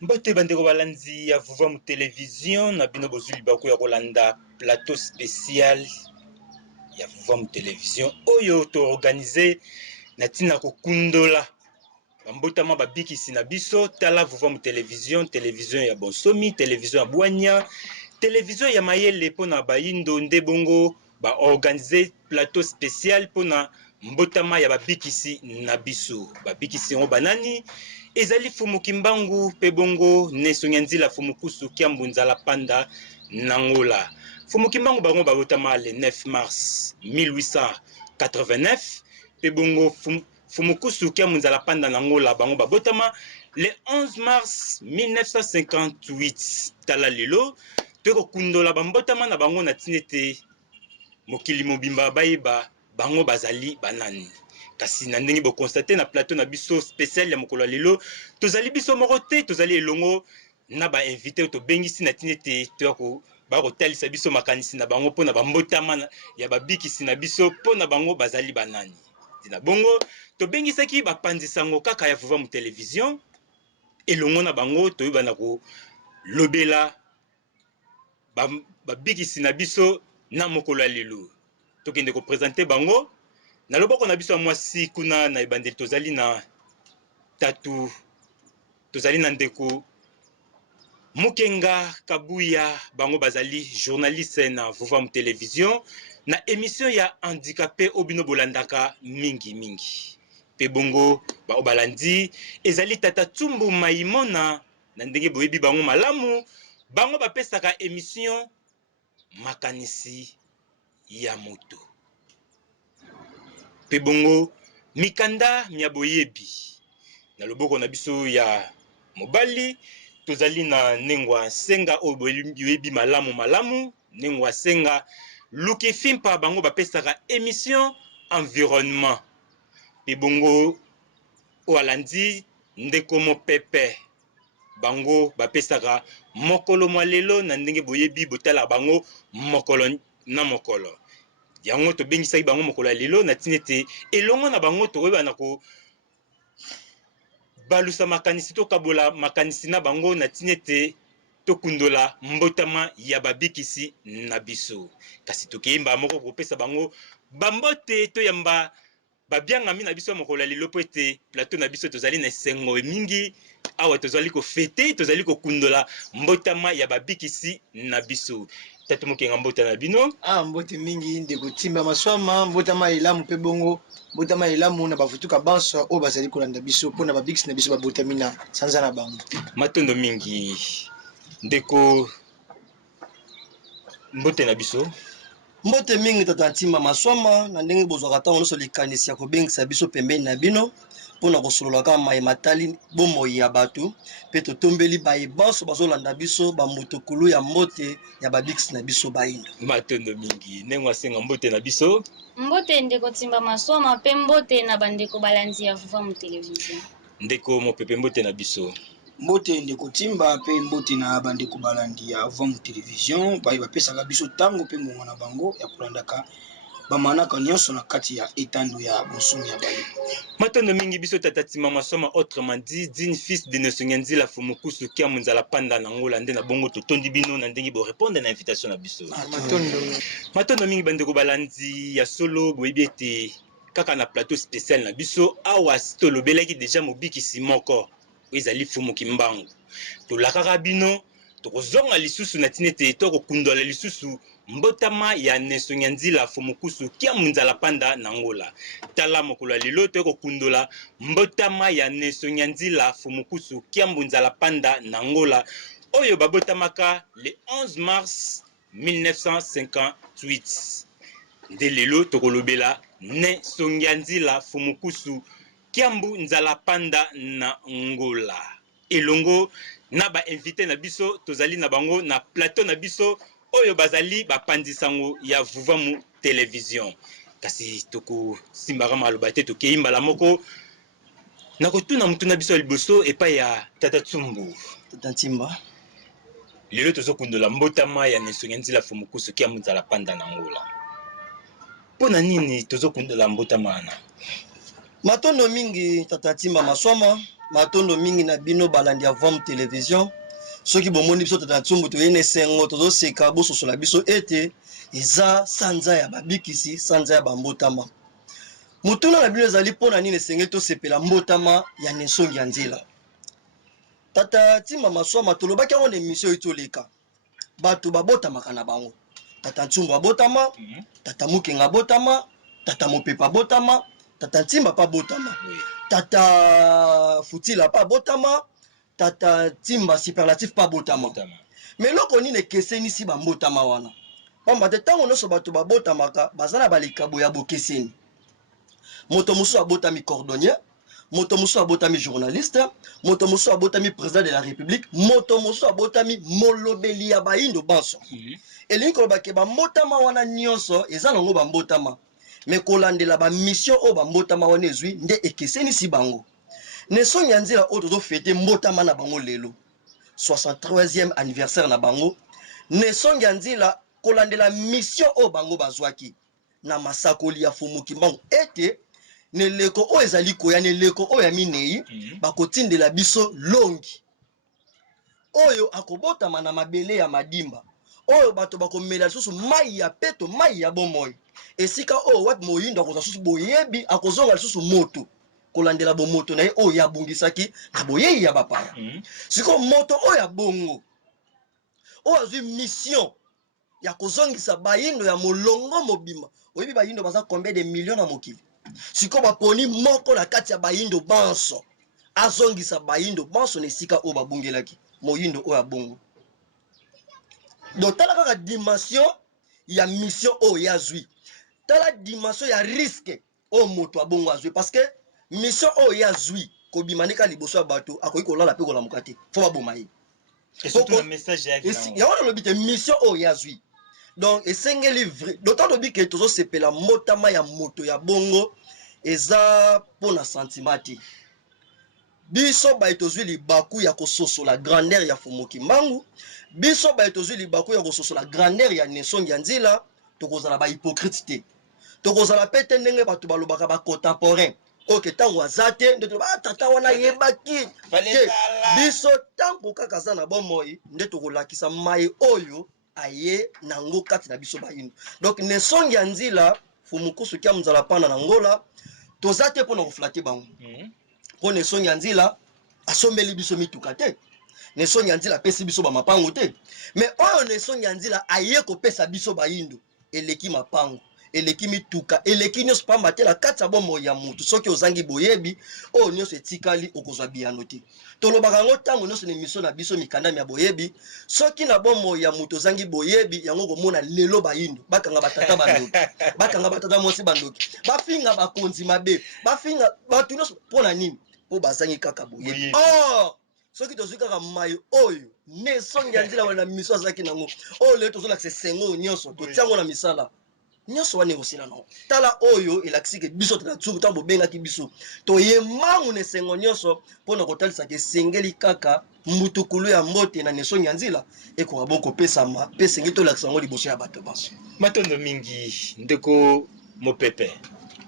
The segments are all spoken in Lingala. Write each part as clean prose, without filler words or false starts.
Mbote bandeko balandi ya vuva mu télévision na bino bozuli bako ya kolanda plateau spécial ya vuva mu télévision oyo to organiser na tina kokundola bambotama babikisi na biso tala vuva mu télévision ya bonsomi, télévision ya bwanya, télévision ya mayele pona bayindo nde bongo ba organiser plateau spécial pona mbotama ya babikisi na biso. Babikisi yango banani ezali fumu kimbangu pe bongo nesongia nzila fumu kusu kiambu nzala panda nangola. Fumu kimbangu bango babotama le 9 mars 1889 pe bongo fumu kusu kiambu nzala panda nangola bango babotama le 11 mars 1958. Tala lelo toko kundola bambotama na bango na tinete mokili mobimba bayeba bango bazali banani. Kasi na ndenge bo constater na plateau na biso spécial ya mokolo lelo tozali biso moko te, tozali elongo na ba invité to bengisi na tinete to ko ba ko talisa biso makanisi na bango pona bambotama ya babikisi na biso pona bango bazali banani. Dina bongo to bengisaki ba panzisango kaka ya vuva mu télévision elongo na bango to yeba na ko lobela babikisi na biso na mokolo lelo. Tokende ko présenter bango na loboko na biso ya mwasi kuna na ebandeli tozali na tatu, tozali na ndeko Mukenga Kabuya bango bazali journaliste na vuva mu télévision na émission ya handicapé obino bolandaka mingi mingi. Pe bongo ba obalandi ezali tata Tumbu Maimona na ndenge boyebi bango malamu bango bapesaka émission makanisi ya moto. Pe bongo mikanda miaboyebi na loboko na biso ya mobali tozali na Nengwa Senga oyo boyebi malamu Nengwa Senga Luki Fimpa bango bapesaka émission environnement. Pe bongo oalandi ndeko mopepe bango bapesaka mokolo mwalelo na ndenge boyebi botala bango mokolo na mokolo. Yango to bengisaki bango mokolo lelo na tinete elongo na bango to weba na ko balusa makanisi to kabola makanisi na bango na tinete to kundola mbotama ya babikisi na biso. Kasi tokeyemba moko kopesa bango bambote to yamba babiangami na biso mokolo lelo po ete plateau na biso tozali na esengo mingi awa tozali ko fete tozali ko kundola mbotama ya babikisi na biso. Tatu Mukenga mbota na bino mbote mingi ndeko Timba Maswama mbotama elamu pe bongo mbotama elamu na bafutuka banso oyo bazali kolanda biso mpona babikisi na biso babotami na sanza na bango matondo mingi ndeko mbote na biso mbote mingi tata Timba Maswama na ndenge bozwaka ntango nyonso likanisi ya kobengisa biso pembeni na bino mpona kosolola kaka mayematali bomoi ya bato mpe totombeli baye banso bazolanda biso bamutokulu ya mbote ya babikisi na biso bayindo matondo mingi Nengwa Senga mbote na biso mbote ndeko Timba Maswama mpe mbote na bandeko balandi ya vuva mu télévision ndeko mopepe mbote na biso mbote ndeko Timba pe mbote na bandeko balandi ya vuva mu télévision baye bapesaka biso ntango mpe ngonga na bango ya kolandaka bamanaka nyonso na kati ya etando ya bonsomi ya baye. Matondo mingi biso tata Timba Maswama autrement dit digne fils de Nesongia Nzila Fumukusu kia munzala panda na ngola nde na bongo totondi bino na ndenge bo répondre na invitation na biso. Matondo mingi bandeko balandi ya solo boyebi ete kaka na plateau spécial na biso awa tolobelaki déjà mobikisi moko ezali Fumu Kimbangu. Tolakaka bino tokozonga lisusu na tinete tokokundola lisusu mbotama ya Nesongia Nzila Fumukusu kia munzala panda na ngola. Tala mokolo lelo tokokundola mbotama ya Nesongia Nzila Fumukusu kia munzala panda na ngola oyo babotamaka le 11 mars 1958. Nde lelo tokolobela Nesongia Nzila Fumukusu kiambu nzala panda na ngola. Elongo na ba invité na biso tozali na bango na plateau na biso oyo bazali bapandisango ya vuva mu télévision. Kasi toko simbaka maloba te tokeimba la moko na kotuna mutu na biso liboso epai ya tata Tumbu. tata Timba Lelo tozokundola mbotama ya Nesongia Nzila Fumukusu kiambu nzala panda na ngola. Pona nini tozokundola mbotama na Matondo mingi tata Ntimba Maswama, matondo mingi na bino balandi ya Vom Télévision. Soki bomoni biso tata Ntumbu toyene sengo tozo seka boso sola biso ete eza sanza ya babikisi, sanza ya bambotama. Mutuna na bino ezali pona nini senge to sepela mbotama ya Nesongi ya Nzela. Tata Ntimba Maswama tolobaki yango na émission itoleka. Bato babotama na bango. Tata Ntumbu abotama, tata Mukenga botama, tata Mopepa botama, tata Ntimba pa botama. Tata Futila pa botama, tata Ntimba superlatif pa botama. Mais loko nini keseni si bambotama wana. Pamba te tango noso bato babotamaka bazana balikabo ya bokeseni. Moto musu abotami cordonnier, moto musu abotami journaliste, moto musu abotami président de la République, moto musu abotami molobeli ya baindo banso. Elingi koloba ke bambotama wana nyonso eza nango bambotama. Mais kolandela ba mission o bambotama wana ezwi nde ekeseni si bango. Nesongi ya Nzela o tozo fêter mbotama na bango lelo. 63e anniversaire na bango. Nesongi ya Nzela kolandela mission o bango bazwaki na masakoli ya Fumuki Mbangu ete neleko o ezali koya neleko o ya minei bakotindela biso longi oyo akobotama na mabele ya madimba oyo bato bakomela lisusu mai ya peto mai ya bomoi esika oyo wapi moyindo akozwa susu boyebi akozonga lisusu moto kolandela bomoto na ye oyo abungisaki na boyeyi ya bapaya siko moto oyo abongo oyo azwi mission ya kozongisa bayindo ya molongo mobima oyebi bayindo baza combien de millions na mokili siko baponi moko na kati ya bayindo banso azongisa bayindo banso na esika oyo babungelaki moyindo oyo abongo donc tala kaka dimension ya mission oyo yazwi tala dimension ya risque oyo moto abongo azwi parce que mission oyo yazwi kobimanika liboso ya bato akoki kolala mpe kolamuka te fo baboma ye yango nalobi te mission oyo yazwi donc esengeli vrai d'autant lobi ke tozosepela mbotama ya moto ya bongo eza mpona sentiment te biso baye tozwi libaku ya kososola grandeur ya Fumuki Mbangu biso baye tozwi libaku ya kososola grandeur ya Nesongi ya Nzela tokozala bahypocrite te tokozala mpe te ndenge bato balobaka bacontemporain oke ntango aza te nde toloba tata wana yebaki biso ntango kaka aza na bomoi nde tokolakisa mai oyo aye nango kati na biso bayindo donc Nesongi ya Nzela Fumukusu kia mzala pana na ngola toza te mpona koflate bango mpo Nesongi ya Nzela asombeli biso mituka te Nesongi ya Nzela apesi biso bamapango te mais oyo Nesongi ya Nzela aye kopesa biso bayindo eleki mapango eleki mituka eleki nyonso pamba te la kati ya bomoi ya mutu soki ozangi boyebi oyo nyonso etikali okozwa biyano te tolobaka yango ntango nyonso na émission na biso mikandami ya boyebi soki na bomoi ya mutu ozangi boyebi yango komona lelo bayindo bakanga batata bandoki bakanga batata mwasi bandoki bafinga bakonzi mabe bafinga bato nyonso mpona nini mpo bazangi kaka boyebi or soki tozwi kaka mai oyo Nesongi ya Nzela wana mission azalaki nango oyo lelo tozolakisa sengo nyonso totiango na misala nyonso wana ekosila nango tala oyo elakisike biso tata Ntumbu ntango bobengaki biso toyemangu na esengo nyonso mpona kotalisaka esengeli kaka mutukulu ya mbote na Nesongi ya Nzela ekoka bongo kopesama mpe esengeli tolakisa yango liboso ya bato banso matondo mingi ndeko Mopepe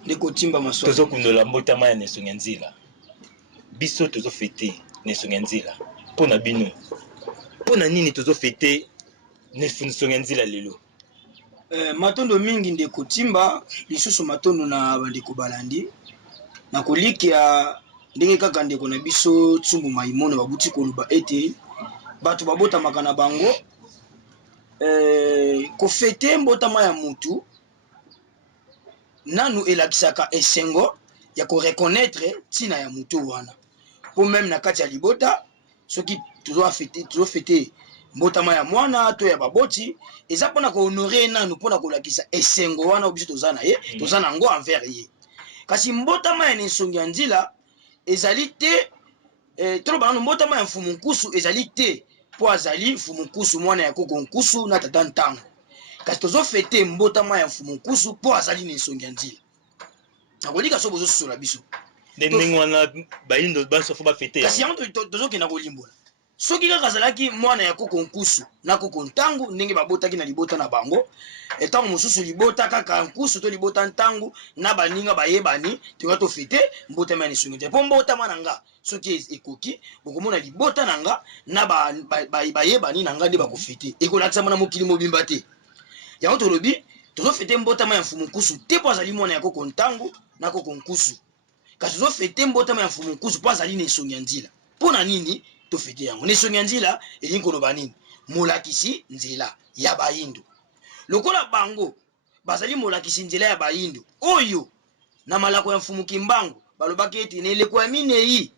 ndeko Ntimba Maswama tozokundola mbotama ya Nesongi ya Nzela biso tozofete Nesongi ya Nzela mpona bino mpona nini tozofete Nesongi ya Nzela lelo matondo mingi ndeko Ntimba lisusu matondo na bandeko balandi na kolikia ndenge kaka ndeko na biso Tsumbu Maimono babuti koloba ete bato babotamaka na bango kofete mbotama ya mutu nanu elakisaka esengo ya koreconnaître ntina ya mutu wana po meme na kati ya libota soki tozofete mbotama ya mwana to ya baboti eza mpona kohonore nanu mpona kolakisa esengo wana biso toza na ye toza nango envers ye kasi mbotama ya Nesongi ya Nzela ezali te toloba nanu mbotama ya Mfumukusu ezali te po azali Mfumukusu mwana ya koko Nkusu na tata Ntango kasi tozofete mbotama ya Mfumukusu po azali Nesongi ya Nzela nakolika so bozososola biso ndenge wana bayindo banso fo bafete kasi yango tozokenda kolimbola soki kaka azalaki mwana ya koko nkusu na koko ntangu ndenge babotaki na libota na bango etango mosusu libota kaka nkusu to libota ntangu na baninga bayebani toka tofete mbotama ya nesongi te mpo mbotama na nga soki ekoki bokomona libota na nga na bayebani na nga nde bakofete ekolakisama na mokili mobimba te yango tolobi tozofete mbotama ya mfumu nkusu te mpo azali mwana ya koko ntangu na koko nkusu kasi tozofete mbotama ya mfumu nkusu mpo azali na esongi ya nzela mpo na nini tofete yango nesongi ya nzela elingi koloba nini molakisi nzela ya bayindo lokola bango bazali molakisi nzela ya bayindo oyo na malako ya mfumu kimbangu balobaki ete na eleko ya minei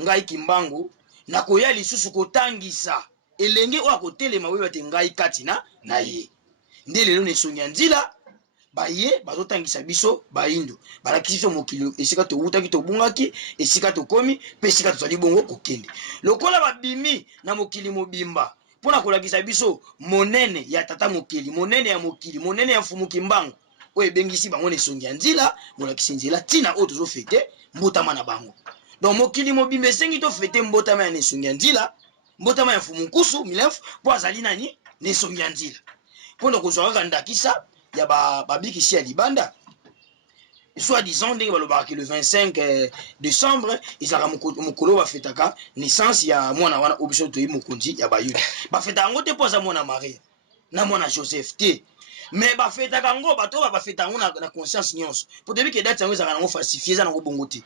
ngai kimbangu nakoya lisusu kotangisa elenge oyo akotelema oyeba te ngai kati na ye nde lelo nesongi ya nzela baye bazotangisa biso bayindo balakisi biso mokili esika towutaki tobungaki esika tokomi mpe esika tozali bongo kokende lokola babimi na mokili mobimba mpona kolakisa biso monene ya tata mokili monene ya mokili monene ya mfumu kimbangu oyo ebengisi bango na esongi ya nzela molakisi nzela ntina oyo tozofete mbotama na bango donc mokili mobimba esengi tofete mbotama ya nesongi ya nzela mbotama ya mfumu nkusu milefu mpo azali nani na esongi ya nzela mpona kozwa kaka ndakisa ya babikisi ya libanda soit disant ndenge balobaki le 25 décembre ezalaka mokolo bafetaka naissance ya mwana wana oyo biso toyi mokonzi ya bayuda bafetaka yango te mpo aza mwana maria na mwana joseph te mais bafetaka yango bato oyo bafeta yango na conscience nyonso po toyebi ke date yango ezalaka nango falsifie eza nango bongo te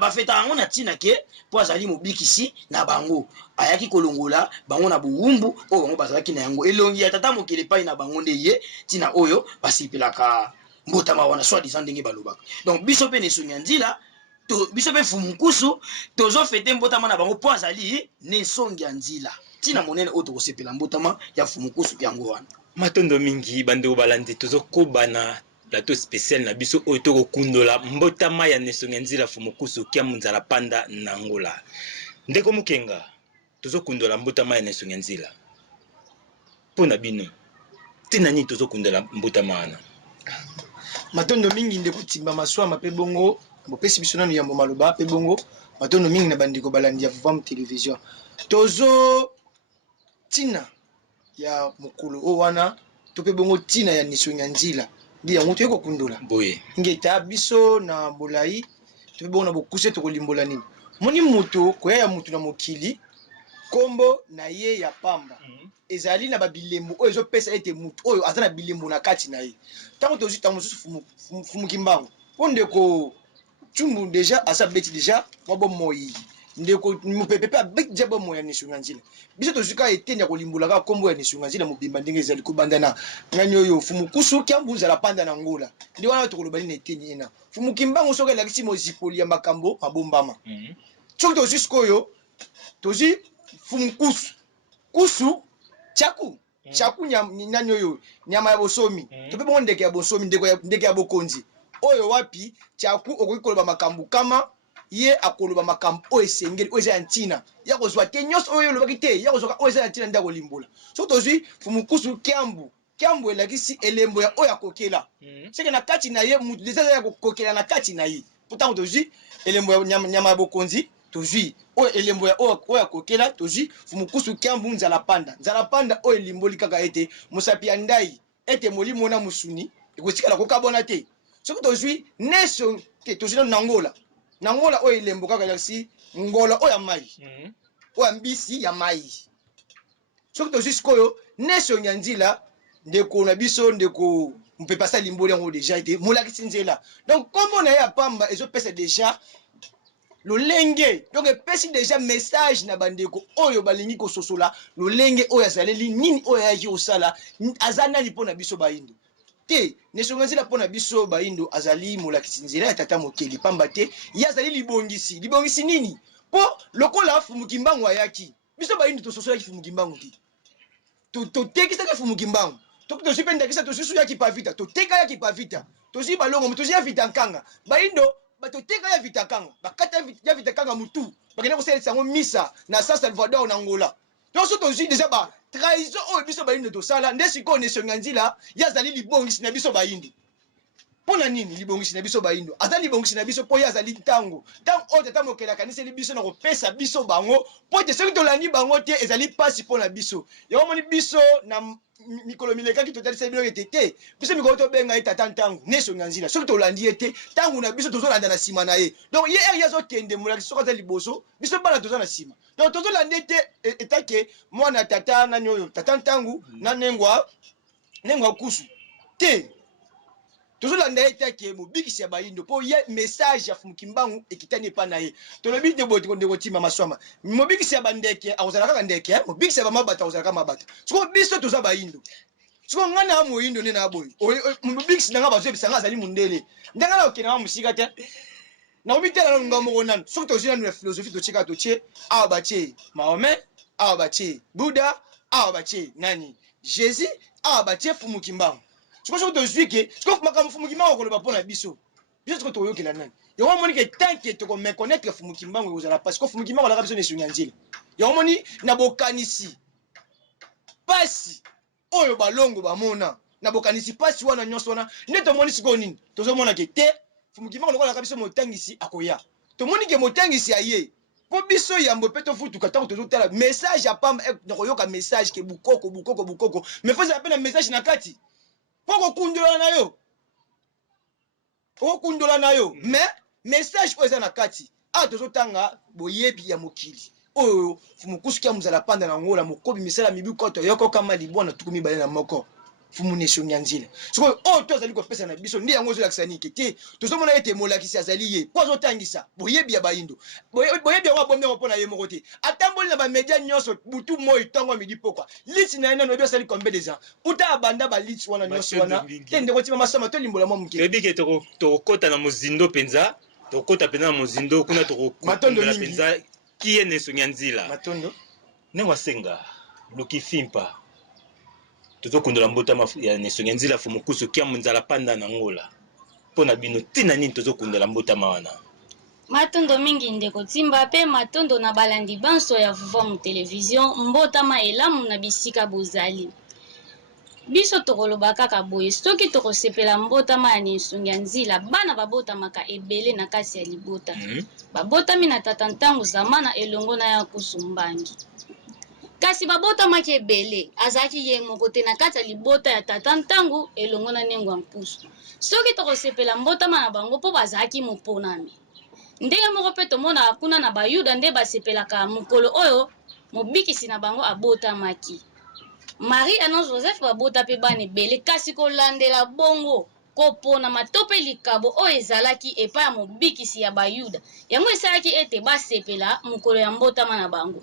bafetaka yango na ntina ke mpo azali mobikisi na bango ayaki kolongola bango na bowumbu oyo bango bazalaki na yango elongi ya tata mokili epai na bango nde ye ntina oyo basepelaka mbotama wana soit disant ndenge balobaka donc biso mpe na esongi ya nzela biso mpe mfumu nkusu tozofete mbotama na bango mpo azali na esongi ya nzela ntina monene oyo tokosepela mbotama ya mfumu nkusu yango wana matondo mingi bandeko balandi tozokobana plateau spécial na biso oyo tokokundola mbotama ya nesongi ya nzela mfumu nkusu kia munzala panda na ngola ndeko mokenga tozokundola mbotama ya nesongi ya nzela mpo na bino ntina nini tozokundola mbotama wana matondo mingi ndeko timba maswama mpe bongo bopesi biso nanu yambo maloba mpe bongo matondo mingi na bandeko balandi ya Vuvam Television tozo tina ya mokolo o wana to mpe bongo tina ya nesongi ya nzela ndi yango toye kokundula boye ngeta biso na bolai to mpe bongo na bokuse tokolimbola nini moni moto koya ya moto na mokili kombo na ye ya pamba ezali na babilembo oyo ezopesa ete moto oyo aza na bilembo na kati na ye ntango tozwi ntango mosusu fumu kimbangu mpo ndeko tumbu deja asa beti deja mwa bomoi ndeko mopepepe abeti deja bomoi ya nesongi ya nzela biso tozwi kaka eteni ya kolimbola kaka kombo ya nesongi ya nzela mobimba ndenge ezali kobanda na ngani oyo fumu kusu kiambu nzala panda na ngola ndi wana tokoloba nini eteni ena fumu kimbangu soki elakisi mozipoli ya makambo mabombama soki tozwi sikoyo tozwi fumu kusu chaku nani oyo nyama ya bosomi tope bongo ndeke ya bosomi ndeke ya bokonzi oyo wapi chaku okoki koloba makambo kama ye akoloba makambo oyo esengeli oyo eza ya ntina ya kozwa te nyonso oyo olobaki te ya kozwaka oyo eza ya ntina nde akolimbola soki tozwi fumukusu kiambu elakisi elembo ya oyo akokela seke na kati na ye mutu deza ya kokokela na kati na ye pourtant tozwi elembo ya nyama ya bokonzi tozwi oyo elembo ya oyo akokela tozwi fumukusu kiambu nzala panda oyo elimboli kaka ete mosapi ya ndai ete molimo na musuni ekotikala kokabona te soki tozwi neso ke tozwi na ngola oyo elembo kaka elakisi ngola oyo ya mai oyo mbisi ya mai soki tozwi sikoyo neso ya nzela ndeko na biso ndeko mpepa sa limboli yango deja ete molakisi nzela donc kombo na ye ya pamba ezopesa deja lolenge donc epesi deja message na bandeko oyo balingi kososola lolenge oyo azaleli nini oyo ayaki kosala aza nani mpo na biso bayindo te nesongi ya nzela mpo na biso bayindo azali molakisi nzela ya tata mokeli pamba te ye azali libongisi nini mpo lokola fumukimbangu ayaki biso bayindo tososolaki fumukimbangu te totekisaki fumukimbangu tozwi mpe ndakisa tosusu yaki pavita toteka yaki pavita tozwi balongo tozwi ya vita nkanga bayindo batoteka ya vita kanga bakata ya vita kanga mutu bakenda kosalisa yango misa na San Salvador na Angola donc so tozwi deja ba trahison oyo biso bayindo tosala nde sikoyo nesongi ya nzela ye azali libongisi na biso bayindo Pona nini libongisi na biso baindo ata libongisi na biso po ya azali ntango o tata mokela kanisa biso na kopesa biso bango po te soki tolandi bango te ezali pasi pona biso yango moni biso na mikolo milekaki totalisa bino ete te biso mikolo tobenga ye tata ntango nesonga nzila soki tolandi ye te ntango na biso tozolanda na nsima na ye donc ye eri azokende molakisi soki aza liboso biso bana toza na nsima donc tozolandi ye te etake mwana tata nani oyo tata ntango na nengwa kusu te tozolanda ye take mobikisi ya baindo mpo ye message ya Fumukimbangu ekitani epa na ye tolobi te boye ndeko Ntima Maswama mobikisi ya bandeke akozala kaka ndeke mobikisi ya bamabata akozala kaka mabata siko biso toza baindo siko nga na moyindo nde na boye mobikisi na nga bazoyebisa nga azali mundele nde nga na okende nga mosika te nakomi te na nga moko nanu soki tozwi nanu ya philosophie totyeka totie awa batie Mahomet awa batie Buddha awa batie nani Jésus awa batie Fumukimbangu siko tozwi ke siko makambo Fumukimbangu koloba mpona biso siko toyokela nani yango moni ke tanke toko meconnaître Fumukimbangu ekozala pasi siko Fumukimbangu alaka biso nesungi ya nzela yango moni na bokanisi pasi oyo balongo bamona na bokanisi pasi wana nyonso wana nde tomoni sikoyo nini tozomona ke te Fumukimbangu lokola alaka biso motangisi akoya tomoni ke motangisi aye po biso yambo pe tofutuka ntango tozotala message ya pamba nakoyoka message ke bukoko mais fozala mpe na message na kati po kokundola na yo mais message oyo eza na kati awa tozotanga boyebi ya mokili oyo Fumukusuki ya muzala panda na ngola mokobi misala mibi koto yokokama libwana tuku mibale na moko Fumu nesongi ya nzela sikoyo oyo to azali kopesa na biso nde yango ozolakisa nike te tozomona ete molakisi azali ye po azotangisa boyebi ya baindo boyebi yango abomi yango mpona ye moko te atamboli na bamedia nyonso butu moi ntango midi pokwa litsi na ye nano oyebi asali combien des ans uta abanda balitsi wana nyonso wana te ndeko Ntima Maswama tolimbola mwa moke oyebi ke tokokota na mozindo mpenza tokokota mpenza na mozindo kuna tokokondola mpenza kiye nesongi ya nzela matondo ndenge wasenga Lukifimpa tozokundola mbotama ya nesongi ya nzela Fumukusuki ya munzala panda na ngola mpona bino ntina nini tozokundola mbotama wana matondo mingi ndeko Ntimba pe matondo na balandi banso ya Vuvwamu Television mbotama elamu na bisika bozali biso tokoloba kaka boye soki tokosepela mbotama ya nesongi ya nzela bana babotamaka ebele na kati ya libota babotami na tata ntango zamana elongo na ya Kusumbangi kasi babotamaki ebele azalaki ye moko te na kati ya libota ya tata ntango elongo na Nengwa Mpusu soki tokosepela mbotama na bango mpo bazalaki moponami ndenge moko mpe tomonaka kuna na bayuda nde basepelaka mokolo oyo mobikisi na bango abotamaki Marie Anna Joseph babota mpe bana ebele kasi kolandela bongo kopona matope likabo oyo ezalaki epai ya mobikisi ya bayuda yango esalaki ete basepela mokolo ya mbotama na bango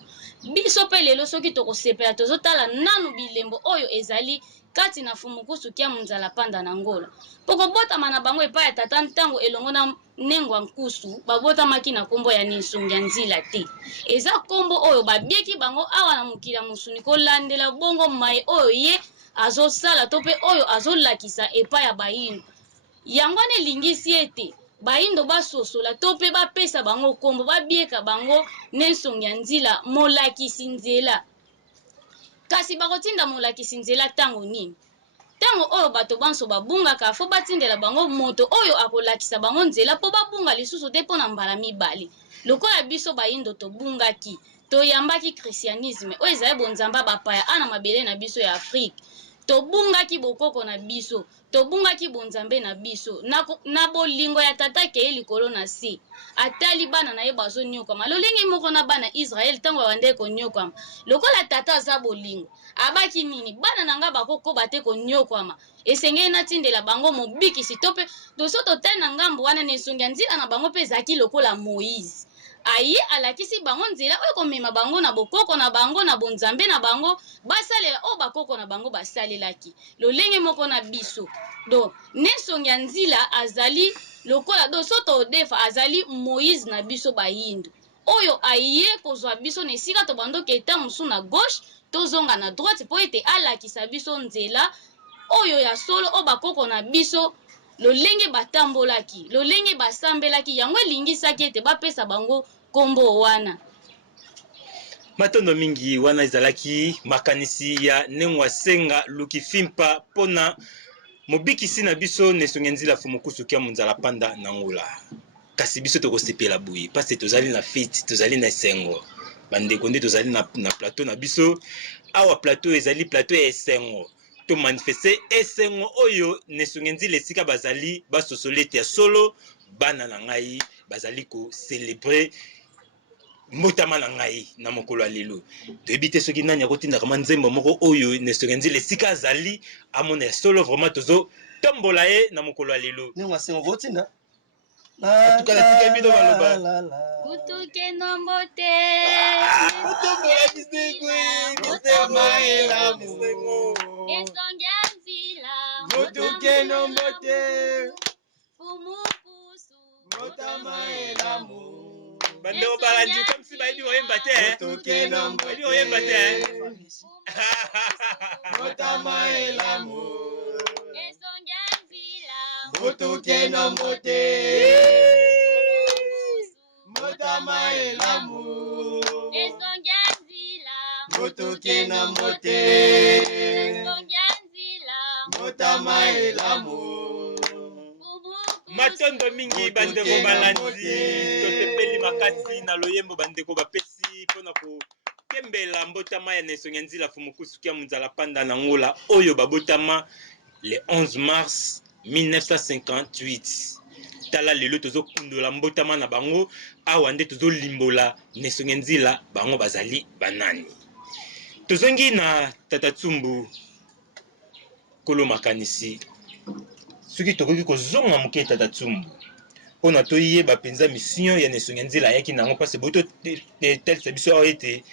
biso mpe lelo soki tokosepela tozotala nanu bilembo oyo ezali kati na Fumukusuki ya munzala panda na ngola mpo kobotama na bango epai ya tata ntango elongo na Nengwa Nkusu babotamaki na nkombo ya nesongi ya nzela te eza nkombo oyo babieki bango awa na mokili ya mosuni kolandela bongo mai oyo ye azosala to mpe oyo azolakisa epai ya bayindo yango wana elingisi ete bayindo basosola to mpe bapesa bango nkombo babieka bango nesongi ya nzela molakisi nzela kasi bakotinda molakisi nzela ntango nini ntango oyo bato banso babungaka fo batindela bango moto oyo akolakisa bango nzela mpo babunga lisusu te mpo na mbala mibale lokola biso bayindo tobungaki toyambaki christianisme oyo ezali bonzamba bapaya ana mabele na biso ya Afrique tobungaki bokoko na biso tobungaki bonzambe na biso na bolingo ya tata keye likolo na se atali bana na ye bazonyokama lolenge moko na bana Israel ntango bande konyokwama lokola tata aza bolingo abaki nini bana na nga bakokoba te konyokwama esengeli natindela bango mobikisi to mpe toso totali na ngambo wana nesongi ya nzela na bango mpe ezalaki lokola Moïse aye alakisi bango nzela oyo komema bango na bokoko na bango na bonzambe na bango basalela oyo bakoko na bango basalelaki lolenge moko na biso do nesongi ya nzela azali lokola do so todefa azali Moïse na biso bayindo oyo aye kozwa biso na esika tobandoki eta mosu na gauche tozonga na droite mpo ete alakisa biso nzela oyo ya solo oyo bakoko na biso lolenge batambolaki lolenge basambelaki yango elingisaki ete bapesa bango nkombo wana matondo mingi wana ezalaki makanisi ya Nengwa Senga Lukifimpa mpona mobikisi na biso Nesonge Nzila Fumukusu kia munzala panda na ngula kasi biso tokosepela boye parce tozali na fete tozali na esengo bandeko nde tozali na plateau na biso awa plateau ezali plateau ya esengo to manifester esengo oyo Nesonge Nzila esika bazali basosole ete ya solo bana na ngai bazali ko célébrer mbotama na ngai na mokolo ya lelo toyebi te soki nani akotindaka mwa nzembo moko oyo Nesonge Nzila esika azali amona ya solo vraiment tozo tombola ye na mokolo ya lelo ni wasengo kotinda atukala tika bino baloba Kutuke nombote tombola bisengo motema ela bisengo Nesonge Nzila Kutuke nombote Fumukusu motama elamu bandeko balandi comme si bayebi oyemba te bayebi oyemba te motama elamu Nesonge Nzila Kutuke nombote motama elamu Nesonge Nzila Kutuke nombote Nesonge Nzila motama elamu matondo mingi bandeko balandi tosepeli makasi na loyembo bandeko bapesi mpona kokembela mbotama ya Nesonge Nzila Fumukusu kia munzala panda na ngula oyo babotama le 11 mars 1958 tala lelo tozokundola mbotama na bango awa nde tozolimbola Nesonge Nzila bango bazali banani tozongi na Tata Tsumbu kolo makanisi soki tokoki kozonga moke Tata Tsumbu mpona toyeba mpenza mission ya Nesonge Nzila ayaki nango mpasi boyi totelisa biso awa ete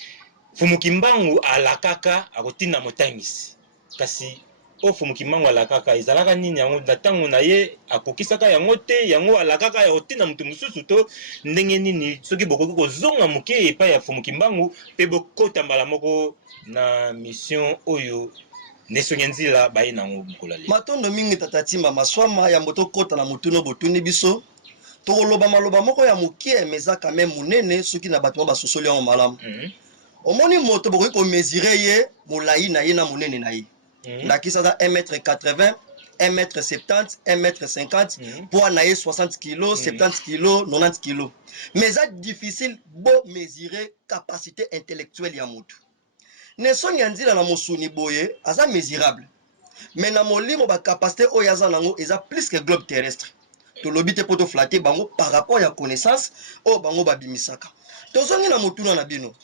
Fumuki Mbangu alakaka akotinda motangisi kasi o Fumuki Mbangu alakaka ezalaka nini yango na ntango na ye akokisaka yango te yango alakaka ya kotinda moto mosusu to ndenge nini soki bokoki kozonga moke epai ya Fumuki Mbangu mpe bokota mbala moko na mission oyo Nesonge Nzila baye nango mokolo lelo matondo mingi Tata Timba maswama ya moto kota na mutuno botuni biso tokoloba maloba moko ya mokie meza quand même munene soki na bato basosoli yango malamu omoni moto bokoki komesure ye molai na ye na munene na ye ndakisa za 1m80 1m70 1m50 poids na ye 60 kg 70 kg 90 kg mais ça difficile bo mesurer capacité intellectuelle ya moto Nesonge Nzila na mosuni boye aza mesurable mais na molimo ba capacité oyo aza nango eza plus que globe terrestre tolobi te poto flatter bango par rapport ya connaissance oyo bango babimisaka tozongi na motuna na bino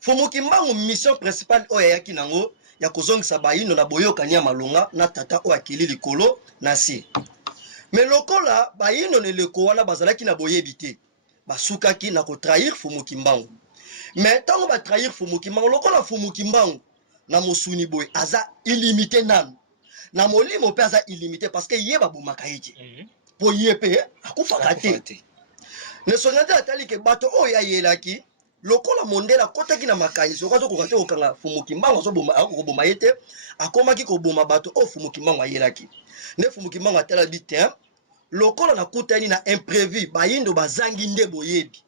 Fumuki Mbangu mission principale oyo ayaki nango ya kozongisa bayindo na boyokani ya malonga na tata oyo akili likolo na si mais lokola bayindo neleko wana bazalaki na boyebi te basukaki na kotrahir Fumuki Mbangu mais tango ba trahir Fumuki Mbangu lokola Fumuki Mbangu na mosuni boy aza illimité nanu na molimo pe aza illimité parce que yeba bomaka yeke po yepe akufaka te Nesonge Nzila atali ke bato oyo ayelaki lokola mondela kotaki na makanisi okazo kokate kokanga Fumuki Mbangu azo boma akoboma yete akomaki koboma bato o Fumuki Mbangu ayelaki ne Fumuki Mbangu atala bitin lokola na kutani na imprévu bayindo bazangi nde boyebi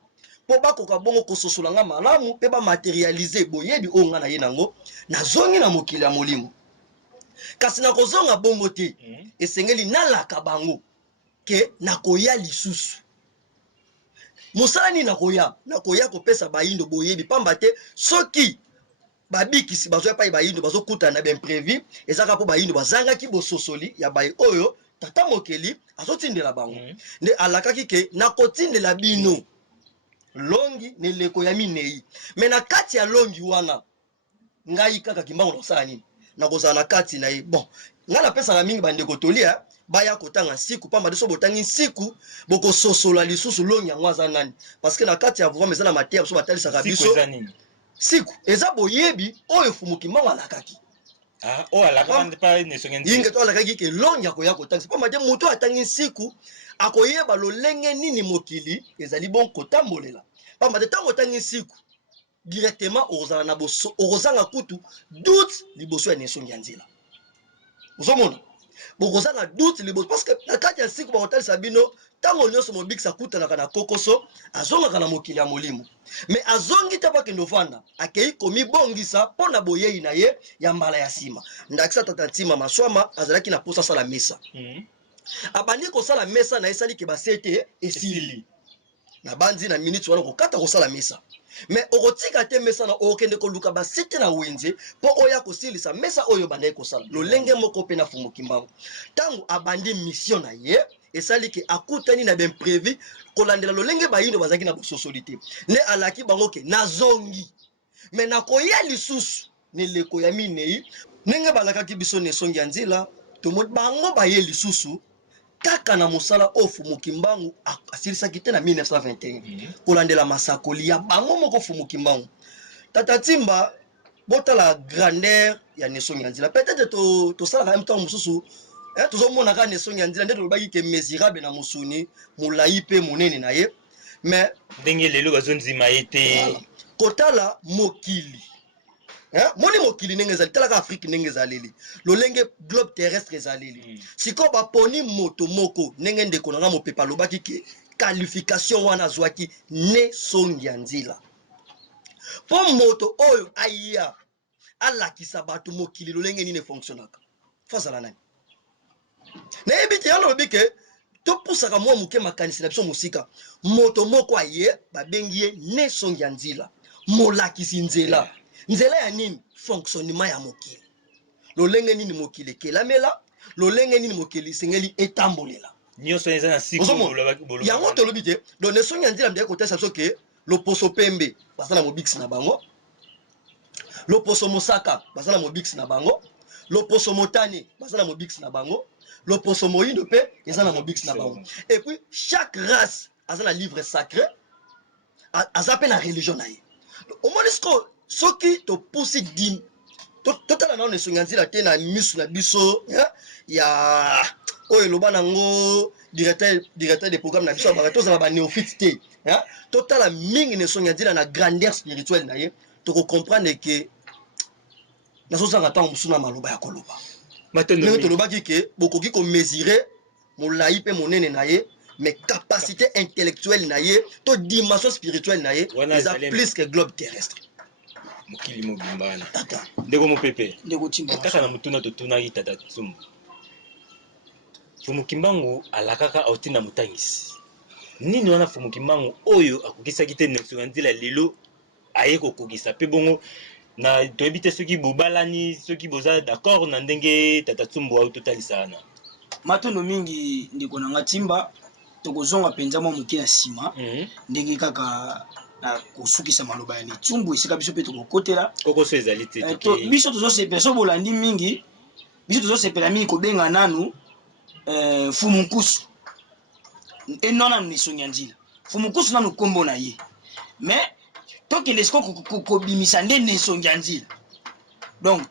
po bakoka bongo kososola nga malamu pe ba matérialiser boyebi o nga na ye nango na zongi na mokili ya molimo kasi na kozonga bongo te esengeli nalaka bango ke nakoya lisusu musani nakoya kopesa bayindo boyebi pamba te soki babikisi bazoya pa bayindo bazokutana na imprévu ezaka po bayindo bazangaki bososoli ya bayi oyo tata mokeli azotindela bango nde alakaki ke nakotindela bino longi neleko ya minei me na kati ya longi wana ngai kaka Kimbangu nasala nini nakozala na kati na ye bon nga napesaka mingi bandeko tolia baya kotanga siku pamba deso botangi siku bokososola lisusu longi yango aza nani parce que na kati ya vraiment eza na matière so batalisaka biso siku eza boyebi oyo Fumuki Mbangu alakaki o alakaka pa Nesonge Nzila yinge to alakaki ke longi akoya kotangisa pamba te moto atangi siku akoyeba lolenge nini mokili ezali bon kotambolela pamba te tango otangi siku directement ozala na ozanga kutu doute liboso ya Nesonge Nzila ozomona bokoza na doute liboso parce que na kati ya siku bakotalisa bino ntango nyonso mobikisa akutanaka na kokoso azongaka na mokili ya molimo mais azongi te bakende ofanda akei komibongisa mpo na boyei na ye ya mbala ya nsima ndakisa tata ntima maswama azalaki na posa asala mesa abandi kosala mesa na esali ke basete esili na banzi na minute wana kokata kosala mesa mais okotika te mesa na okende koluka basete na wenze mpo oya kosilisa mesa oyo bandai kosala lolenge moko mpe na fumuki mbango ntango abandi mission na ye esali ke akutani na b'imprévu kolandela lolenge bayindo bazalaki na bososoli te nde alaki bango ke nazongi mais nakoya lisusu neleko ya minei ndenge balakaki biso na esongi ya nzela tomoni bango baye lisusu kaka na mosala oyo Fumuki Mbangu asilisaki te na 1921 kolandela masakoli ya bango moko Fumuki Mbangu. Tata Timba botala grandeur ya Nesongi ya Nzela peut-être tosalaka même temps mosusu tozomona kaka Nesongi ya Nzela nde tolobaki ke mesurable na mosuni molai mpe monene na ye mais ndenge lelo bazonzima ye te kotala mokili moni mokili ndenge ezali talaka Afrique ndenge ezaleli lolenge globe terrestre ezaleli sikoyo baponi moto moko ndenge ndeko nanga mopepa alobaki ke qualification wana azwaki Nesongi ya Nzela mpo moto oyo aya alakisa bato mokili lolenge nini efonctionnaka fazala nani nayebi te yalobi ke topusaka mwa moke makanisi na biso mosika moto moko aye babengi ye Nesongi ya Nzela molakisi nzela nzela ya nini fonctionnement ya mokili lolenge nini mokili kelamela lolenge nini mokili sengeli etambolela nyonso eza na siku yango tolobi te donc Nesongi ya Nzela ndeko tesa biso ke loposo pembe basala mobiksi na bango loposo mosaka basala mobiksi na bango loposo motane basala mobiksi na bango loposo moyindo pe eza na mobiksi na bango et puis chaque race aza na livre sacré aza pe na religion na ye omoni siko soki topusi dim totala nao Nesongi ya Nzela te na misu na biso ya oyo eloba nango directeur de programme na biso abaka tozala ba néophyte te totala mingi Nesongi ya Nzela na grandeur spirituelle na ye tokocomprendre ke nazozanga ntango mosusu na maloba ya koloba ndenge tolobaki ke bokoki komesure molai mpe monene na ye mais capacité intellectuelle na ye to dimension spirituelle na ye eza plus que globe terrestre mokili mobimbana ndeko mopepe ndeko Timba kaka na mutuna totunaki Tata Tsumbu Fumuki Mbangu alakaka autina motangisi nini wana Fumuki Mbangu oyo akokisaki te Nesongi ya Nzela lelo aye kokokisa pe bongo na toyebi te soki bobalani soki boza d'accord na ndenge Tata Tsumbu au totalisa wana matondo mingi ndeko nanga Timba tokozonga penza mwa moke na nsima ndenge kaka na kosukisa maloba ya Tsumbu esika biso mpe tokokotela kokoso ezali te biso tozosepela so bolandi mingi biso tozosepela mingi kobenga nanu Fumukusu enona Nesongi ya Nzela Fumukusu nanu kombo na ye mais tokende siko kobimisa nde Nesongi ya Nzela donc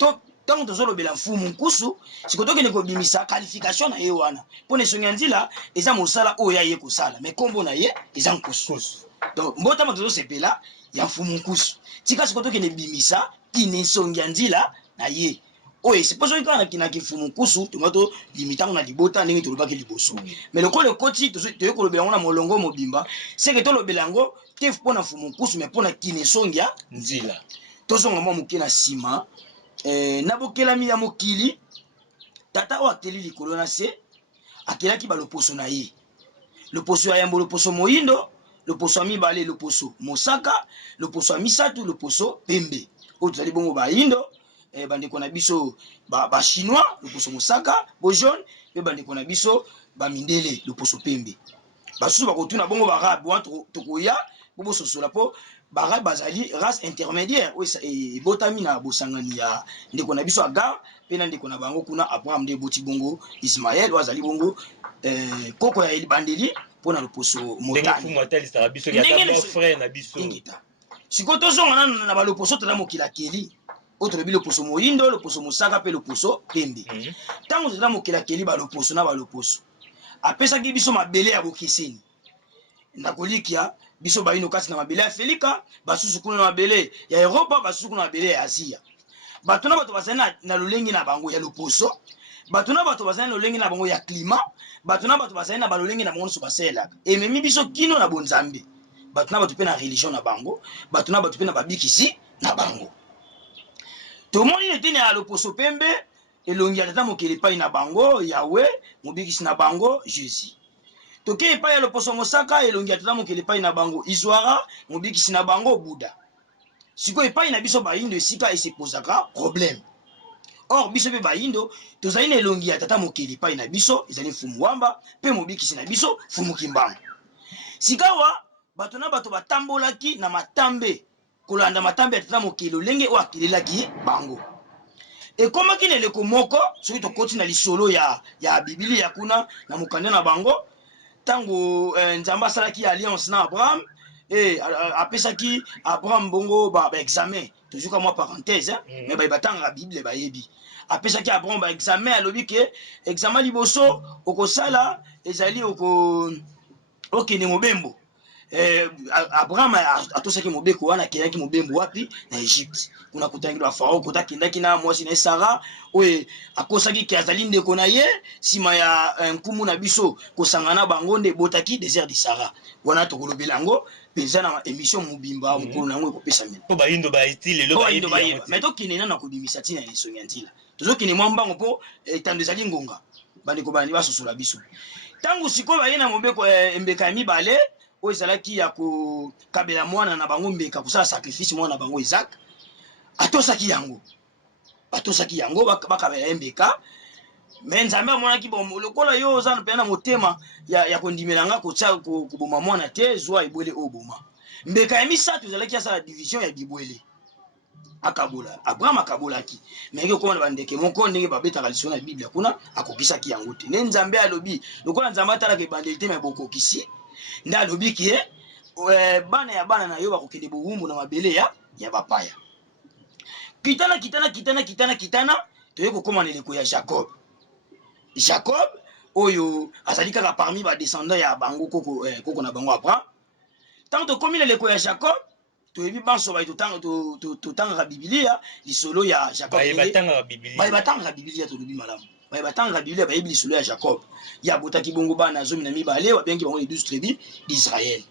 ntango tozolobela Fumukusu siko tokende kobimisa qualification na ye wana mpo Nesongi ya Nzela eza mosala oyo aye kosala mais kombo na ye eza Nkusu donc mbotama tozosepela ya Fumukusu tika siko tokende bimisa ti Nesongi ya Nzela na ye oyo siposo kaka na Fumukusu tomato limitango na libota ndenge tolobaki liboso mais lokolo koti toye kolobela ngo na molongo mobimba seke tolobela yango te mpo na Fumukusu mais mpo na Nesongi ya Nzela tozonga mwa moke na nsima na bokelami ya mokili tata oyo ateli likolo na se atelaki baloposo na ye loposo ya yambo loposo moyindo loposo ya mibale loposo mosaka loposo ya misatu loposo pembe oyo tozali bongo bayindo bandeko na biso ba chinois loposo mosaka bo jaune pe bandeko na biso ba mindele loposo pembe basusu bakotuna bongo barabe wana tokoya bobososola po barabe bazali race intermédiaire oyo ebotami na bosangani ya ndeko na biso Agar pe na ndeko na bango kuna Abraham nde eboti bongo Ismaël oyo azali bongo koko ya ebandeli mpo na loposo motani sikoyo tozonga na baloposo toza mokili akeli oyo tolobi loposo moyindo loposo mosaka mpe loposo pembe ntango toza mokili akeli baloposo na baloposo apesaki biso mabele ya bokeseni nakolikia biso bayino kati na mabele ya Afrika basusu kuna na mabele ya Europa basusu kuna na mabele ya Asia bato na bato bazali na lolenge na bango ya loposo bato na bato bazali na lolenge na bango ya climat, bato na bato bazali na balolenge na bango so baselaka ememi biso kino na bonzambe, bato na bato pe na religion na bango, bato na bato pe na babikisi na bango. Tomoni neteni ya loposo pembe elongi ya tata mokili epai na bango Yawe mobikisi na bango Jésus. Toke epai ya loposo mosaka elongi ya tata mokili epai na bango Izwara mobikisi na bango Buddha. Siko epai na biso bayindo esika esepozaka problème. Or biso pe bayindo tozali na elongi ya tata mokili epai na biso ezali mfumu wamba pe mobikisi na biso mfumu kimbanga. Sikawa bato na bato batambolaki na matambe kolanda matambe ya tata mokili lolenge oyo akilelaki bango. Ekomaki na eleko moko soki tokoti na lisolo ya Biblia kuna na mokanda na bango tango Nzambe asalaki alliance na Abraham apesaki Abraham bongo ba examen toujours moi parenthèse mais ba batanga la Bible ba yebi apesaki Abraham ba examen alobi ke examen liboso okosala ezali okende mobembo. Abraham atosaki mobeko wana akendaki mobembo wapi na Egypte kuna kutangi ba farao kota kendaki na mwasi na Sara oye akosaki ke azali ndeko na ye sima ya nkumu na biso kosangana bango nde botaki désert de Sara wana tokolobela ngo penza na émission mobimba mukolo nango ekopesa mena po bayindo ba itile lo bayindo mais tokende na kobimisa tina na lisongi ya ntila tozokende mwa mbango po etando ezali ngonga bandeko bandi basosola biso tango sikoyo baye na mobeko mbeka ya mibale oyo ezalaki ya kokabela mwana na bango mbeka kosala sacrifice mwana na bango Isaac atosaki yango bakabela ye mbeka me Nzambe amonaki bon lokola yo oza mpena motema ya kondimela nga koboma mwana te zwa ebwele oyo boma mbeka ya misato ezalaki asala division ya bibwele akabola Abraham akabolaki menge okoma na bandeke moko ndenge babetaka lisolo na Biblia kuna akokisaki yango te ne Nzambe alobi lokola Nzambe atalaka ebandeli te me bokokisi nda alobi ki bana na yo bakokende bowumbu na mabele ya bapaya. Kitana toye kokoma na eleko ya Jacob oyo azali kaka parmi ba descendants ya bango koko na bango Abraham. Tant tokomi na eleko ya Jacob toyebi banso ba totanga Biblia lisolo ya Jacob batanga Biblia tolobi malamu batanga Biblia bayebi lisolo ya Jacob ya botaki bongo bana zomi na mibale babengi bango les 12 tribus d'Israël.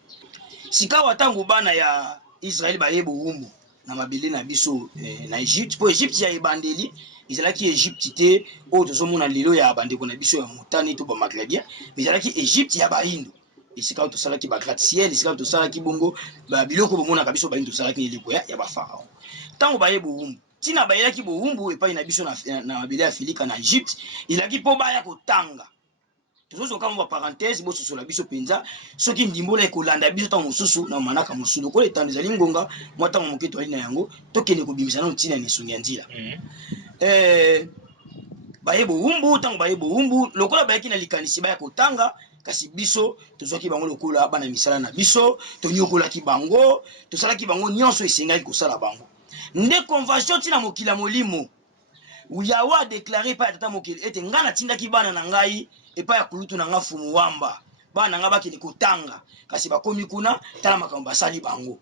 Sikawa tango bana ya Israël bayebo wumbu na mabele na biso na Egypte po Egypte ya ebandeli ezalaki Egypte te oyo tozomona lelo ya bandeko na biso ya motane to ba maghrébien mais ezalaki Egypte ya bayindo esika tosalaki ba gratte-ciel esika tosalaki bongo ba biloko bomonaka biso bayindo tosalaki eleko ya ba pharaon tango bayebo wumbu tina bayelaki bowumbu epai na biso na mabele ya Filika na Egypte elaki po baya kotanga tozozoka mo ba parenthèse bososola biso penza soki ndimbola ekolanda biso tango mosusu na manaka mosusu lokola etando ezali ngonga mwa tango moke toali na yango tokende kobimisa na ntina na esongi ya nzila bayebo wumbu tango bayebo wumbu lokola bayaki na likanisi baya kotanga kasi biso tozwaki bango lokola bana misala na biso tonyokolaki bango tosalaki bango nyonso esengaki kosala bango nde convention tina mokila molimo Yawe a déclaré pa tata mokili ete nga natindaki bana na ngai epa ya kulutu na nga fumu wamba bana nga bakende kotanga kasi bakomi kuna tala makambo basali bango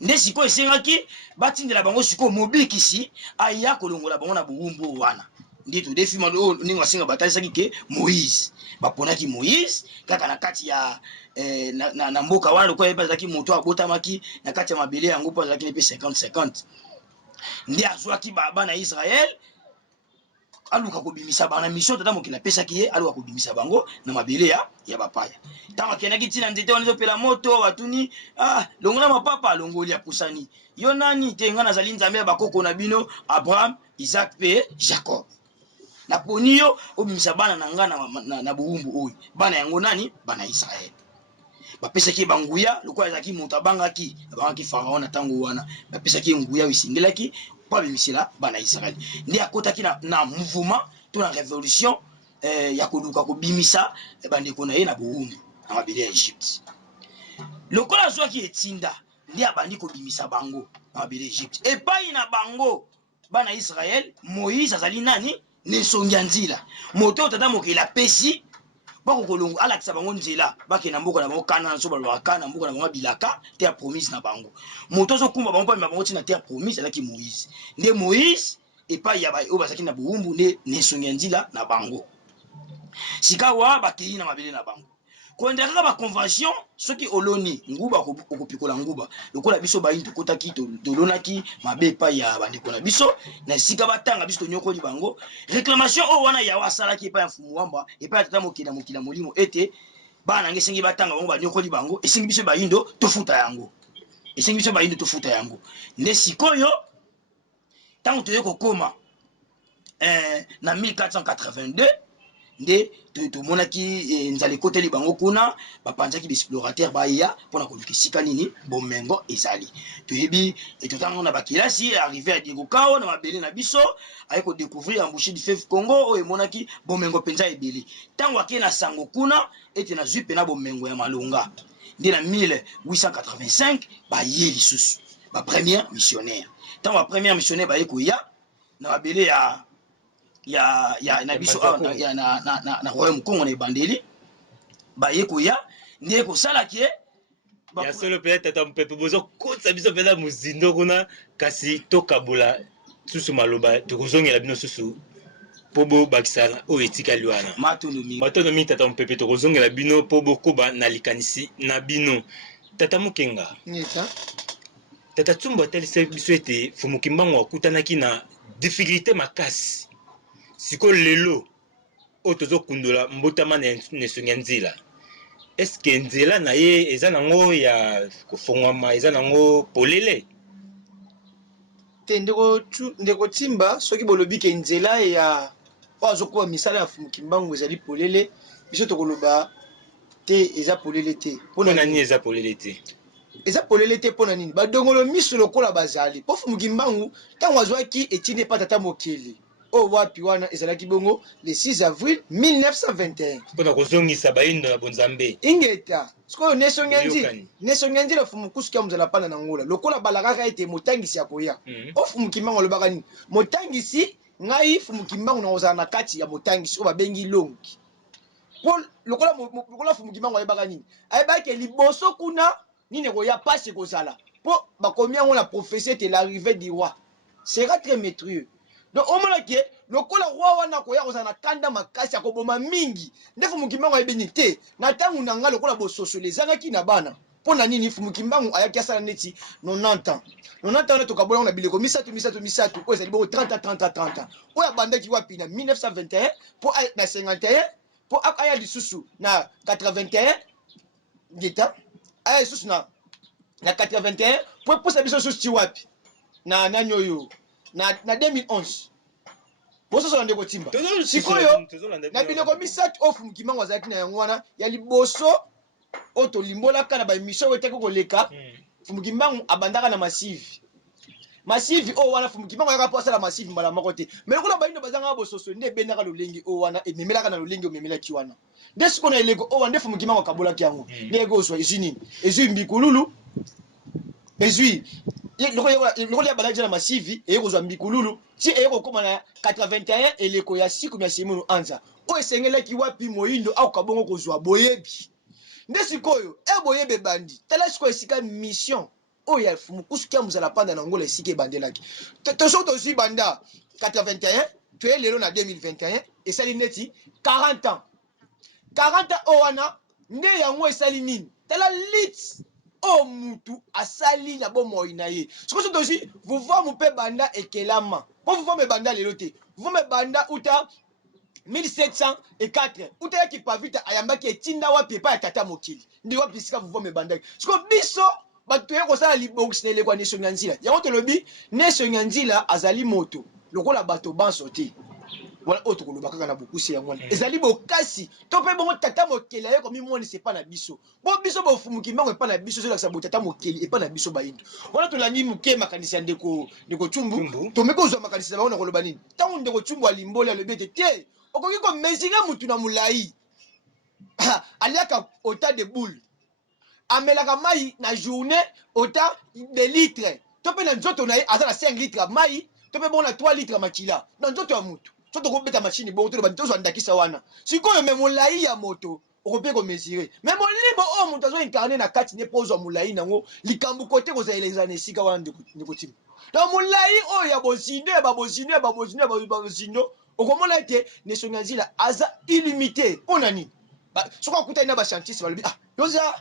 nde siko esengaki batindela bango siko mobikisi aya kolongola bango na bowumbu wana nde to defi malo ninga singa batalisaki ke Moïse baponaki Moïse kaka na kati ya na mboka wana lokola ezalaki moto abotamaki na kati ya mabele yango po azalaki pe 50-50 nde azwaki bana Israël aluka kobimisa bana mission tata mokili apesaki ye aluka kobimisa bango na mabele ya bapaya tango akendaki tina nzete wana ezopela moto batuni longola mapapa alongoli apusani yo nani te nga nazali Nzambe ya bakoko na bino Abraham Isaac pe Jacob naponi yo obimisa bana na nga na bowumbu oyo bana yango nani bana Israël bapesaki banguya lokola ezalaki moto abangaki Pharaon na tango wana bapesaki nguya esindelaki po abimisela bana Israël nde akotaki na mouvement to na révolution ya koluka kobimisa bandeko na ye na bowumbu na mabele ya Egypte lokola azwaki etinda nde abandi kobimisa bango na mabele ya Egypte epai na bango bana Israël Moïse azali nani nesongi ya nzila moto tata mokili apesi bako kolongo alakisa bango nzela bakenda mboka na bango kana na so balobaka kana mboka na bango bilaka te ya promise na bango moto azokumba bango pamema bango tina te ya promise alaki Moïse nde Moïse epai ya oyo bazalaki na bowumbu nde nesongi ya nzela na bango sika wa bakei na mabele na bango koyenda kaka baconvention soki oloni nguba okopikola nguba lokola biso bayi tokotaki tolonaki mabe epai ya bandeko na biso na esika batanga biso tonyokoli bango réclamation oyo wana yawe asalaki epai ya mfumu wamba epai ya tata mokili mokili molimo ete bana nange esengi batanga bango banyokoli bango esengi biso bayindo tofuta yango esengi biso bayindo tofuta yango nde sikoyo ntango toye kokoma na 1482 nde tomonaki nzala ekoteli bango kuna bapanzaki baexplorateur baya mpona koluka esika nini bomengo ezali toyebi totango na bakilasi arrivé ya Diego Kao na mabele na biso aye kodécouvrir embouchure du fleuve Congo oyo emonaki bomengo mpenza ebele ntango akei na sango kuna ete nazwi mpena bomengo ya malonga nde na 1885 baye lisusu bapremière missionnaire ntango bapremière missionnaire baye koya na mabele ya na biso na royaume Congo na ebandeli baye koya nde kosalaki ya solo mpe tata mpepe bozokotisa biso mpenza mozindo kuna kasi tokabola susu maloba tokozongela bino susu mpo bobakisa oyo etikali wana matondo mingi tata mpepe tokozongela bino mpo bokoba na likanisi na bino tata mokenga tata Tsumbu atalisa biso ete Fumuki Mbangu akutanaki na difficulté makasi siko lelo oyo tozokundola mbotama na esongi ya nzela eske nzela na ye eza nango ya kofongwama eza nango polele te ndeko Tsimba soki bolobi ke nzela ya oyo azokuba misala ya Fumuki Mbangu ezali polele biso tokoloba te eza polele te mpona nini eza polele te eza polele te mpona nini badongolo miso lokola bazali mpo Fumuki Mbangu ntango azwaki etindi epa tata mokili oyo wapi wana ezalaki bongo le 6 avril 1921 mpona kozongisa bayindo na bonzambe ingeta sikoyo nesongi ya nzela Fumukusuki ya mozala pana na ngola lokola balakaka ete motangisi ya koya o Fumuki Mbangu alobaka nini motangisi ngai Fumuki Mbangu na kozala na kati ya motangisi oyo babengi longi po lokola Fumuki Mbangu ayebaka nini ayebaki liboso kuna nini koya pasi kozala po bakomi yango na prophétie ete l'arrivée du roi sera très maîtrieux donc omonaki lokola roi wana koya kozala na kanda makasi ya koboma mingi nde Fumuki Mbangu ayebi nini te na ntango na nga lokola bososolo ezangaki na bana mpo na nini Fumuki Mbangu ayaki asala neti 90 ans wana tokabola na bileko misatu oyo ezali bongo 30 oyo abandaki wapi na 1921 mpo na 51 mpo aya lisusu na 81 ngeta aya lisusu na 81 mpo eposa biso susu ti wapi na nani oyo na 2011 bososola ndeko Tsimba sikoyo na bileko misatu oyo Fumuki Mbangu azalaki na yango wana ya liboso oyo tolimbolaka na baemission oyo etaki koleka Fumuki Mbangu abandaka na masive oyo wana Fumuki Mbangu ayaka mpo asala masive mbala moko te me lokola bayindo bazangaka bososo nde ebendaka lolenge oyo wana ememelaka na lolenge omemelaki wana nde siko na eleko oyo nde Fumuki Mbangu akabolaki yango nde ekozwa ezwi nini ezwi mbikululu ezwi lokola ya balaki na masivi eye kozwa mbikululu ti eye kokoma na 81 eleko ya siku ya Simonu Anza oyo esengelaki wapi moyindo akoka bongo kozwa boyebi nde sikoyo boyebi ebandi tala sikoyo esika mission oyo ya Fumukusuki ya mozala panda na ngola esika ebandelaki tosoki tozwi banda 81 toye lelo na 2021 esali neti 40 ans oyo wana nde yango esali nini tala lit o mutu asali na bomoi na ye sikoyo tozi vuvamu mpe banda ekelama po vuvamu ebanda lelo te vuvamu ebanda uta 1704 uta yaki pavita ayambaki etinda wapi epai ya tata mokili ndi wapi esika vuvamu ebandaki sikoyo biso bato toye kosala libongisi na elekwa nesongi ya nzila yango tolobi nesongi ya nzila azali moto lokola bato banso te wala oyo tokoloba kaka na bokusi yango wana ezali bokasi to mpe bongo tata mokeli aye komimonisa epa na biso bo biso boFumuki Mbangu epa na biso ezolakisa bo tata mokeli epa na biso bayindo wana tolandi moke makanisi ya ndeko Tsumbu tomeki kozwa makanisi na bango na koloba nini ntango ndeko Tsumbu alimboli alobi ete te okoki komesire mutu na molai aliaka ota de boule amelaka mai na journée ota de litre to mpe na nzoto na ye aza na 5 litre ya mai to mpe bongo na 3 litre ya makila na nzoto ya mutu so tokobeta machine bongo toloba tozwa ndakisa wana sikoyo me molai ya moto okopie ko mesurer mais molimo o mutu azo incarner na kati ne pozo mulai nango likambu côté ko zaeleza na esika wana ndeko Timba donc mulai o ya bozino okomona ete Nesonga Nzila aza illimité pona nini soka kuta ina ba scientiste balobi oza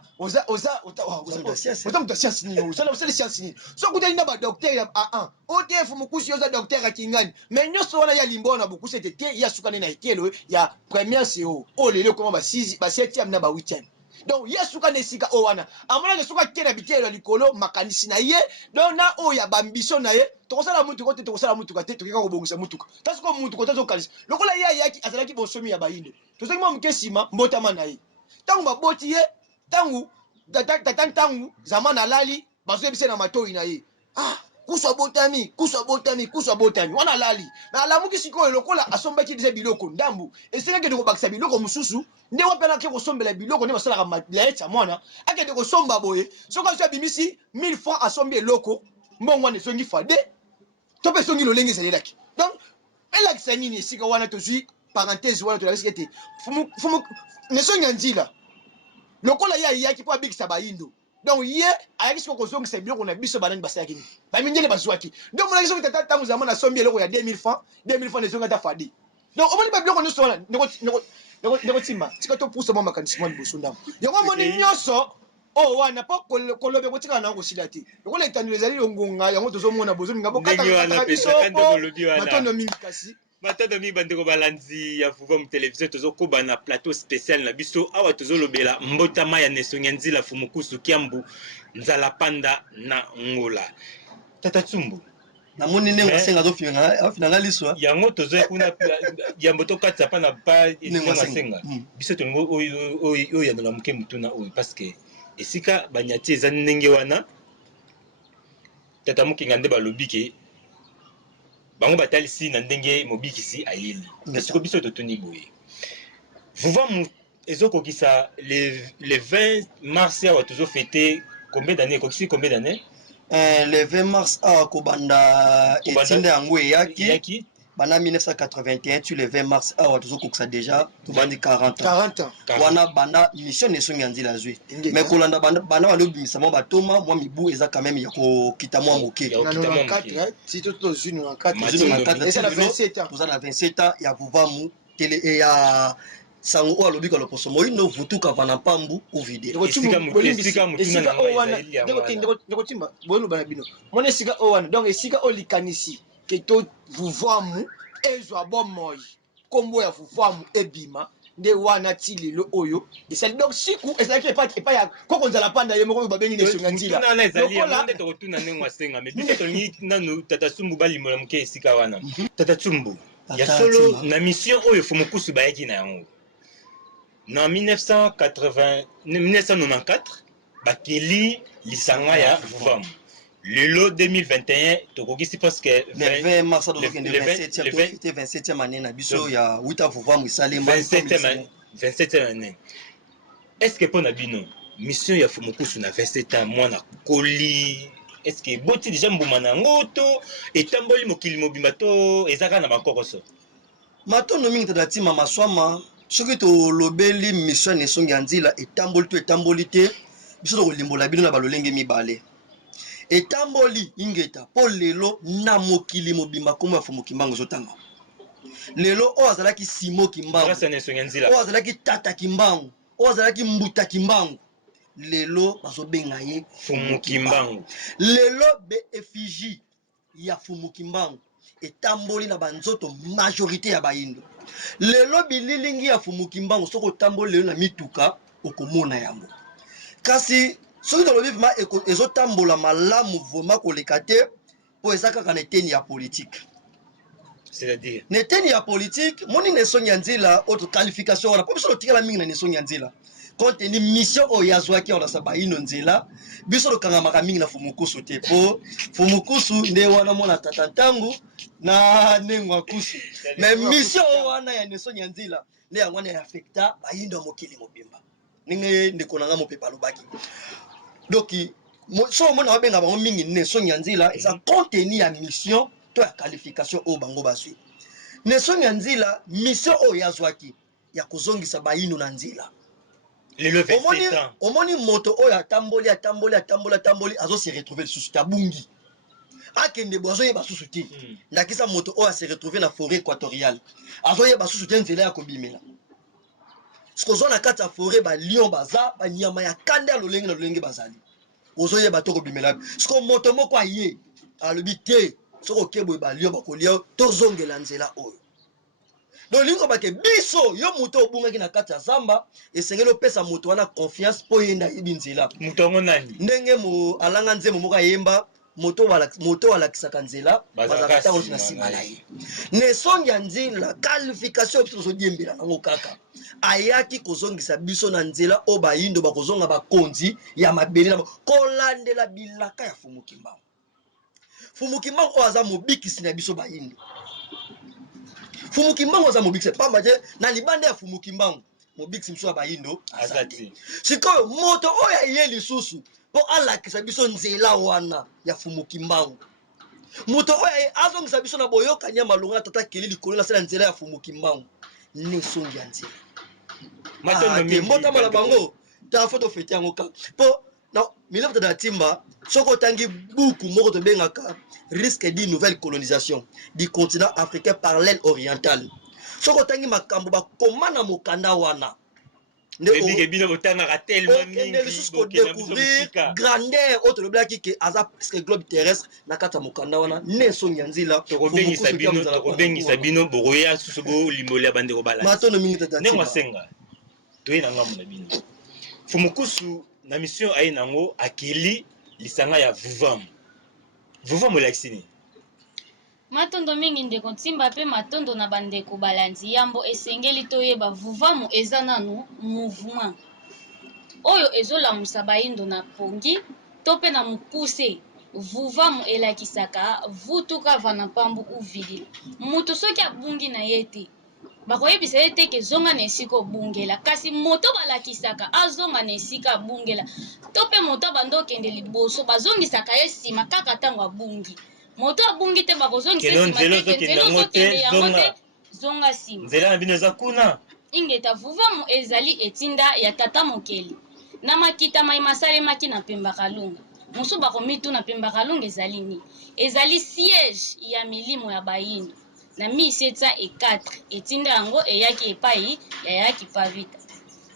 mutu science nini oza science nini so kuta ina ba docteur ya OTF mukusi oza docteur akingani mais nyoso wana ya limbo na bukusi ete te ya suka na etelo ya première CO o lelo koma ba 6 ba 7e na ba 8e donc ya suka na esika o wana amona ke suka kena bitelo likolo makanisi na ye donc na o ya bambiso na ye tokosala mutu kote tokosala mutu kate tokeka ko bongisa mutuka tasi ko mutu kote zokalisa lokola ya yaki azalaki bonsomi ya bayindo tozaki mo mukesima mbotama na ye tangu baboti ye tangu tangu zamana lali bazoyebisa na matoi na ye kuswa botami wana lali na alamuki sikoyo lokola asombaki deja biloko ndambu esengaki de kobakisa biloko mususu nde wapena ake kosombela biloko nde basalaka malaetsa mwana akende kosomba boye soki azo abimisi 1000 francs asombi eloko mbongo wana esongi fade to mpe esongi lolenge ezalelaki donc elakisa nini esika wana tozwi parenthèse wana tolakisi ete Nesonga Nzila lokola ye ayaki mpo abikisa bayindo donc ye ayaki siko kozongisa biloko na biso banani basalaki nini bamindele bazwaki donc monaki soki tata ntango zamana asombi eloko ya 2000 francs ezongi ata fadi donc omoni babiloko nyonso wana ndeko Timba tika topusa mwa makanisi mwa liboso ndambo yango omoni nyonso oyo wana mpo kolobe kotikala nango kosila te lokola etandelo ezali longonga yango tozomona bozolinga bokataka biso po matondo mingi kasi matata mi bandeko balanzi ya Vuvwa Télévision tozokoba na plateau spécial na biso awa tozolobela mbotama ya Nesonga Nzila Fumukusu Kiambu Nzala Panda na Ngola Tata Tsumbu namoni ndenge asenga azofinanga liswa yango tozoya kuna yambo tokatisa pa na ba asenga biso tolingo oyo yandola moke mutuna oyo parce que esika banyati eza ndenge wana Tata Mukinga nde balobi ke bango batalisi na ndenge mobikisi ayeli siko biso totuni boye Vuvwa ezokokisa le 20 mars awa tozofete combien d'années kokisi combien d'années le 20 mars awa kobanda etinde yango eyaki bana 1981 tu le 20 mars awa tozokokisa déjà tobandi 40 ans wana banda mission Nesonga Nzila azwi mais kolanda banda balobimisa mwa batoma mwa mibu eza quand même ya kokita mwa moke toza na 27 ans ya Vuvwa tele ya sango oyo alobi ka loposo moyindo vutuka vana pambu uvide esika owana ndeko Timba boyenu bana bino mona esika owana donc esika olikanisi ke to Vuvwa ezwa bomoi kombo ya Vuvwa ebima nde wana ti lelo oyo esali donc siku ezalaki epa ya koko Nzala Panda ye moko oyo babengi Nesonga Nzila lokola nde tokotuna ndenge wasenga mais biso tolingi nanu Tata Tsumbu balimola moke esika wana Tata Tsumbu ya solo na mission oyo Fumukusu bayaki na yango na 1994 bakeli lisanga ya Vuvwa lelo 2021 tokokisi parce que le 20 mars 27e année na biso ya wita Vuvwa isalema 27e année est-ce que pona bino mission ya Fumukusu na 27 ans mwana koli est-ce que boti déjà mbuma na ngoto etamboli mokili mobimba to ezaka na bakokoso matondo mingi Tata Timba maswama soki tolobeli mission Nesonga Nzila etamboli te biso tokolimbola bino na balolenge mibale etamboli ingeta po lelo na mokili mobimba komo ya Fumu Kimbangu ezotanga lelo oyo azalaki Simo Kimbangu oyo azalaki Tata Kimbangu oyo azalaki Mbuta Kimbangu lelo bazobenga ye Fumu Kimbangu lelo effigie ya Fumu Kimbangu etamboli na banzoto majorité ya bayindo lelo bililingi ya Fumu Kimbangu soko tamboli lelo na mituka okomona yango kasi soki tolobi vima ezotambola malamu voma koleka te po eza kaka na eteni ya politique c'est-à-dire na eteni ya politique moni Nesonga Nzila autre qualification wana po biso totikala mingi na Nesonga Nzila compte tenu mission oyo azwaki aolasa bayindo nzela biso tokangamaka mingi na Fumukusu te po Fumukusu nde wana mona tata ntango na nengwa kusu mais mission oyo wana ya Nesonga Nzila nde yango wana ya affecta bayindo mokili mobimba ninge ndeko nanga mopepa lobaki donc so mona wabenga bango mingi Nesonga Nzila eza compte tenu ya mission to ya qualification oyo bango bazwi Nesonga Nzila mission oyo yazwaki ya kozongisa bayindo na nzila Le 27 ans. Omoni moto oyo atamboli azo se retrouver lisusu tabungi. Akende bozo yeba susu te. Ndakisa moto oyo se retrouver na forêt équatoriale. Azo yeba susu te nzela ya kobimela. Sikozo na kati ya forêt ba lion baza ba nyama ya kande ya lolenge na lolenge bazali. Ozo yeba to kobimela. Siko moto moko aye alobi te soko kebo ba lion ba kolia to zongela nzela oyo. Donc lingo bake biso yo moto obungaki na kati ya zamba esengeli opesa moto wana confiance po yenda ibinzela. Moto ngo nani? Ndenge mo alanga nzemo moko ayemba moto alakisaka nzela bazakata ko na simala ye. Ne songi nzela qualification biso zo diembela nango kaka. Ayaki kozongisa biso na nzela o bayindo bakozonga bakonzi ya mabele na kolandela bilaka ya Fumukimbangu. Fumukimbangu o aza mobikisi na biso bayindo. Fumukimbangu aza mobikisi pamba je na libanda ya Fumukimbangu mobikisi mso bayindo azati. Sikoyo moto oya ye lisusu po alakisa biso nzela wana ya Fumukimbangu. Moto oya azongisa biso na boyoka nya malonga tata kelili kolela sala nzela ya Fumukimbangu. Ne songi nzela. Matondo mingi. Mbota mala bango ta photo fete yango ka. Po na mileva da timba soko tangi buku moko to bengaka risque d'une nouvelle colonisation du continent africain par l'aile orientale. Soko tangi makambo ba komana mokanda wana. Ndeko bino botanga tellement mingi jusqu'au découvrir grandeur autre le black qui aza presque globe terrestre na kata mokanda wana ne songi nzila to kobengi sabino boroya susugo limoli abande ko balance. Matondo mingi tata. Ne wasenga. Toyina ngamu na bino. Fumukusu na mission ayi nango akili lisanga ya Vuvam. Vuvam olaksini. Matondo mingi ndeko ntimba pe matondo na bandeko balandi yambo esengeli toyeba Vuvamu eza nanu mouvement oyo ezolamusa bayindo na pongi to pe na mukuse. Vuvamu elakisaka vutuka vana pambu uvili mutu soki abungi na yete bakoyebisa ye te ke zonga na esika obungela kasi moto balakisaka azonga na esika abungela to pe moto bando okende liboso bazongisaka ye nsima kaka ntango abungi. Moto abungi te bakozongisa nsima te nzela ozokende yango te zonga nsima. Nzela na bino eza kuna. Ingeta Vuvamu ezali etinda ya tata mokeli na makita mai masalemaki na Pemba Kalunga. Mosu bakomitu na Pemba Kalunga ezali ni ezali siège ya milimo ya bayindo na 1704 etinda yango eyaki epai ya yaki pavita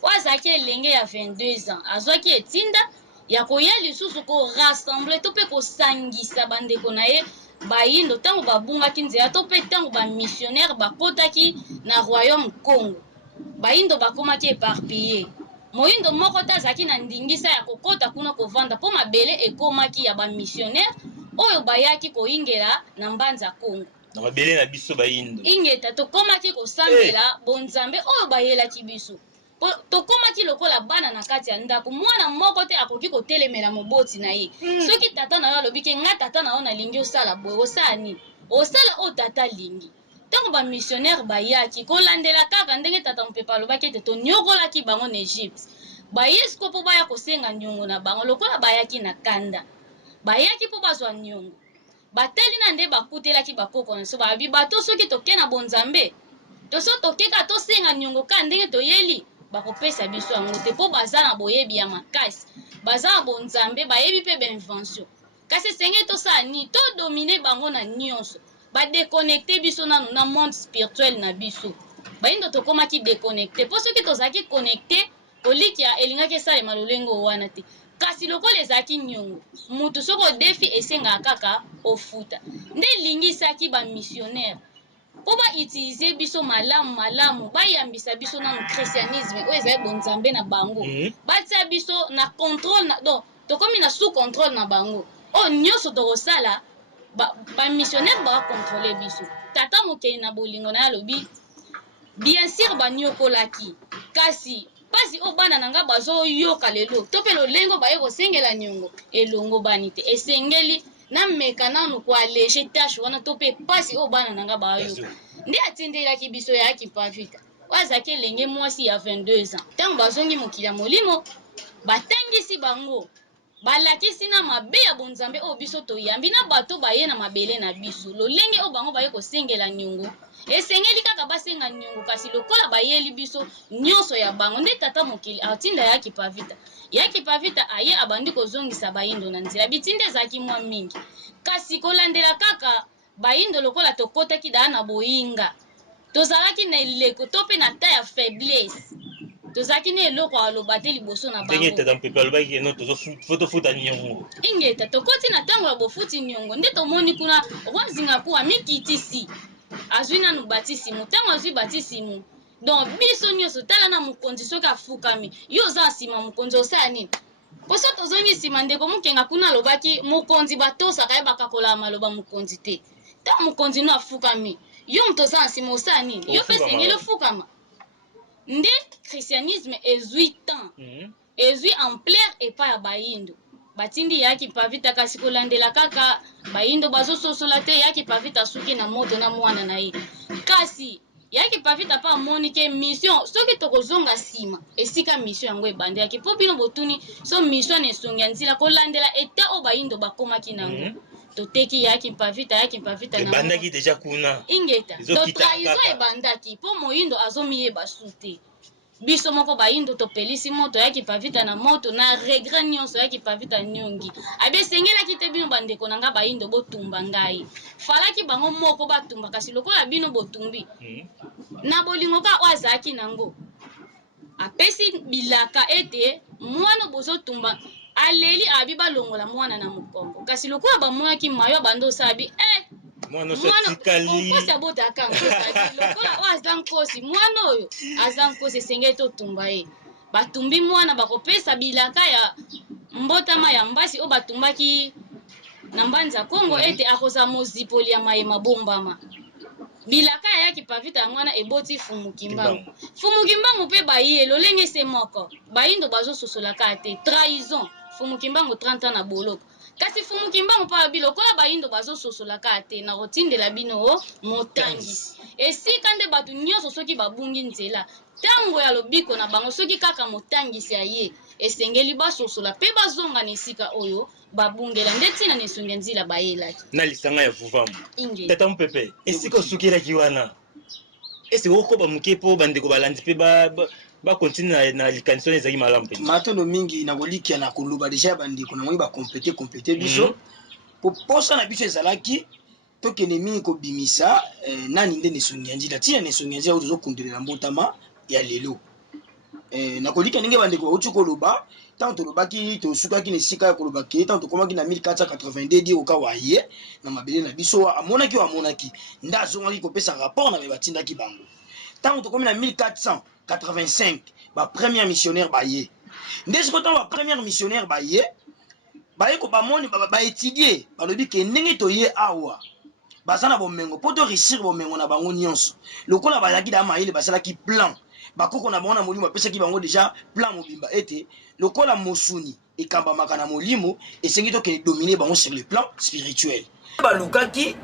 wazaki elenge ya 22 ans azwaki etinda ya koya lisusu ko rassembler to pe ko sangisa bandeko na ye bayindo tango babungaki nzela to pe tango ba missionnaire bakotaki na royaume Congo bayindo bakomaki éparpillé. Moyindo moko tazaki na ndingisa ya kokota kuna kovanda po mabele ekomaki ya ba missionnaire oyo bayaki koingela na mbanza Congo. Na mabele na biso bayindo. Ingeta tokomaki kosambela bonzambe oyo bayelaki biso. Tokomaki lokola bana na kati ya ndako mwana moko te akoki kotelemela moboti na ye. Soki tata na yo alobi ke nga tata na yo nalingi osala boye osala nini? Osala o tata lingi. Tango ba missionnaire bayaki kolandela kaka ndenge tata mpepa alobaki ete tonyokolaki bango na Egypte. Bayesi ko po baya kosenga nyongo na bango lokola bayaki na kanda. Bayaki po bazwa nyongo. Bateli na nde bakutelaki bakoko na so babi bato soki toke na bonzambe. Toso tokeka tosenga nyongo ka ndenge toyeli bakopesa biso yango te po baza na boyebi ya makasi. Baza na bonzambe bayebi pe benvention. Kasi senge tosala ni to dominer bango na nyonso. Ba déconnecter biso nanu na monde spirituel na biso. Bayindo tokomaki déconnecter. Po soki tozaki connecter koliki ya elingaki esalema lolengo wana te. Kasi lokola ezaki nyongo mutu soko defi esenga kaka ofuta nde lingisaki ba missionnaire po ba utiliser biso malamu bayambisa biso na christianisme oyo ezali bonzambe na bango batia biso na contrôle na donc tokomi na sous contrôle na bango o nyonso tokosala ba missionnaire ba contrôler biso tata mokeli na bolingo na alobi bien sûr banyokolaki kasi pasi o bana nanga bazo yoka lelo to pe lolengo baye kosengela nyongo elongo bani te esengeli na meka nanu ko alléger tâche wana to pe pasi o bana nanga bayo nde atindelaki biso ya kipavita wazaki elenge mwasi ya 22 ans tango bazongi mokili ya molimo batangisi bango balakisi na mabe ya bonzambe oyo biso toyambi na bato baye na mabele na biso lolenge oyo bango baye kosengela nyongo esengeli kaka basenga nyongo kasi lokola bayeli biso nyonso ya bango nde tata mokili atinda yaki pavita aye abandi kozongisa bayindo na nzela bitinde ezalaki mwa mingi kasi kolandela kaka bayindo lokola tokotaki daa na boyinga tozalaki na eleko to mpe na ta ya faiblesse tozalaki na eloko aloba te liboso na bango ingeta tokoti na ntango ya bofuti niongo nde tomoni kuna rwazinga kuwa mikitisi azwi nanu batisimu ntango azwi batisimu donc biso nyonso tala na mokonzi soki afukami yo oza nsima mokonzi osala nini poso tozongi nsima ndeko mokenga kuna alobaki mokonzi batosaka yebaka kolala maloba mokonzi te ta mokonzi no afukami yo moto oza nsima osala nini yo mpe sengeli ofukama nde christianisme ezwi temps ezwi ampleur epai ya bayindo batindi yaki pavita kasi kolandela kaka bayindo bazososola te yaki pavita suki na moto na mwana na ye kasi yaki pavita pa amoni ke mission soki tokozonga nsima esika mission yango ebandelaki mpo bino botuni so mission na esongi ya nzela kolandela eta oyo bayindo bakomaki nango toteki yaki pavita ebandaki deja kuna ingeta to trahison ebandaki mpo moyindo azomiyeba su te biso moko bayindo topelisi moto yaki pavita na moto na regret nyonso yaki pavita nyongi abesengelaki te bino bandeko na nga bayindo botumba ngai falaki bango moko batumba kasi lokola bino botumbi na bolingo ka oyo azalaki nango apesi bilaka ete mwana bozotumba aleli abi balongola mwana na mokongo kasi lokola bamonaki mayo bando osabi mwana nkosi abotaka nkosi lokola oyo aza nkosi mwana oyo aza nkosi esengeli totumba ye batumbi mwana bakopesa bilaka ya mbotama ya mbasi oyo batumbaki na mbanzi ya kongo ete akozala mozipoli ya mayema bombama bilaka yaki pavita ya mwana eboti fumukimbangu mpe baye lolenge se moko bayindo bazososolaka te trahison fumukimbangu 30 ans na boloko kasi fumukimbangu mpa bilokola bayindo bazososolaka te na kotindela bino motangisi esika nde bato nyonso soki babungi nzela ntango ya lobiko na bango soki kaka motangisi aye esengeli basosola mpe bazonga na esika oyo babungela nde ntina na esongi ya nzela bayelaki na lisanga ya vuvamu tata mopepe esika osukelaki wana ese okoba moke mpo bandeko balandi mpe bakontinue na likanisi wana ezalaki malamu mpe matondo mingi na kolikia na koloba deja bandeko na moi bakompete biso po posa na biso ezalaki tokende mingi kobimisa nani nde na esongi ya nzela ntina na esongi ya nzela oyo tozokundelela mbotama ya lelo na kolika ndenge bandeko bauti koloba ntango tolobaki tosukaki na esika ya koloba ke ntango tokomaki na 1482 di okawa ye na mabele na biso amonaki nde azongaki kopesa rapport na baye batindaki bango ntango tokomi na 1485 bapremière missionnaire baye nde siko ntango bapremière missionnaire baye ko bamoni baétudie balobi ke ndenge toye awa baza na bomengo mpo to réussir bomengo na bango nyonso lokola bazalaki da mayele basalaki plan bakoko na bango na molimo bapesaki bango deja plan mobimba ete lokola mosuni ekambamaka na molimo esengi tokende domine bango sur le plan spirituel balukaki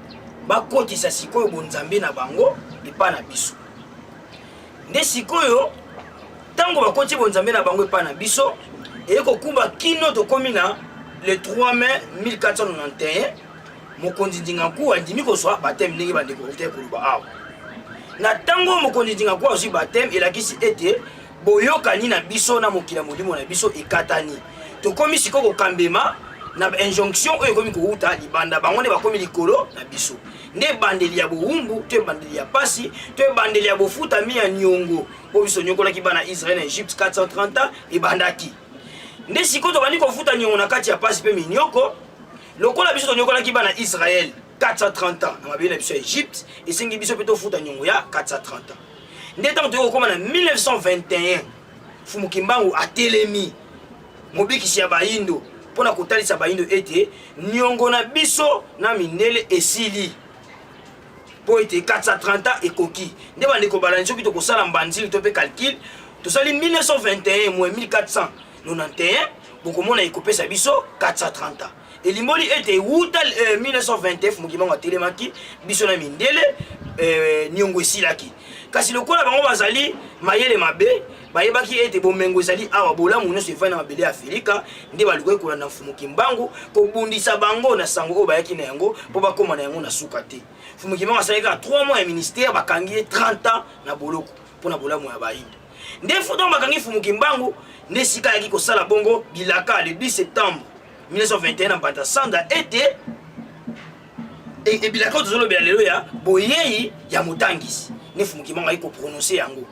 bakotisa sikoyo bonzambe na bango epa na biso nde sikoyo ntango bakoti bonzambe na bango epa na biso ekokumba kino tokomi na le 3 mai 1491 mokonzi Ndingaku andimi kozwa bateme ndenge bandeko te koloba awa na ntango mokonzi Ndingaku azwi bateme elakisi ete boyokani na biso na mokila molimo na biso ekatani tokomi siko kokambema na injonction oyo ekomi kouta libanda bango nde bakomi likolo na biso nde bandeli ya bowumbu to bandeli ya pasi to bandeli ya bofutami ya niongo po biso nyokolaki bana Israël na Egypte 430 ans ebandaki nde siko tobandi kofuta niongo na kati ya pasi mpe minyoko lokola biso tonyokolaki bana Israël 430 ans na mabele na biso ya Egypte esengi biso mpe tofuta niongo ya 430 ans nde ntango toyei kokóma na 1921 Fumukimbangu atelemi mobikisi ya bayindo mpona kotalisa bayindo ete niongo na biso na mindele esili mpo ete 430 ans ekoki nde bandeko balandi soki tokosala mbanzili to mpe calcul tosali 1921 moins 1491 bokomona ekopesa biso 430 ans elimboli ete wuta 1929 mokimbango atelemaki biso na mindele niongo esilaki kasi lokola bango bazali mayele mabe bayebaki ete bomengo ezali awa bolamu nyonso efai na mabele ya Afrika nde balikoki kolanda mfumu kimbangu kobundisa bango na sango oyo bayaki na yango mpo bakóma na yango na suka te mfumu kimbangu asalaki 3 mois ya ministère bakangi ye 30 ans na boloko mpo na bolamu ya bayindo nde foto bakangi mfumu kimbangu nde sika ayaki kosala bongo bilaka le 10 septembre 1921 na mbanda sanda ete ebilaka tozolobela lelo ya boyei ya motangisi ne mfumu kimbangu ayaki koprononce yango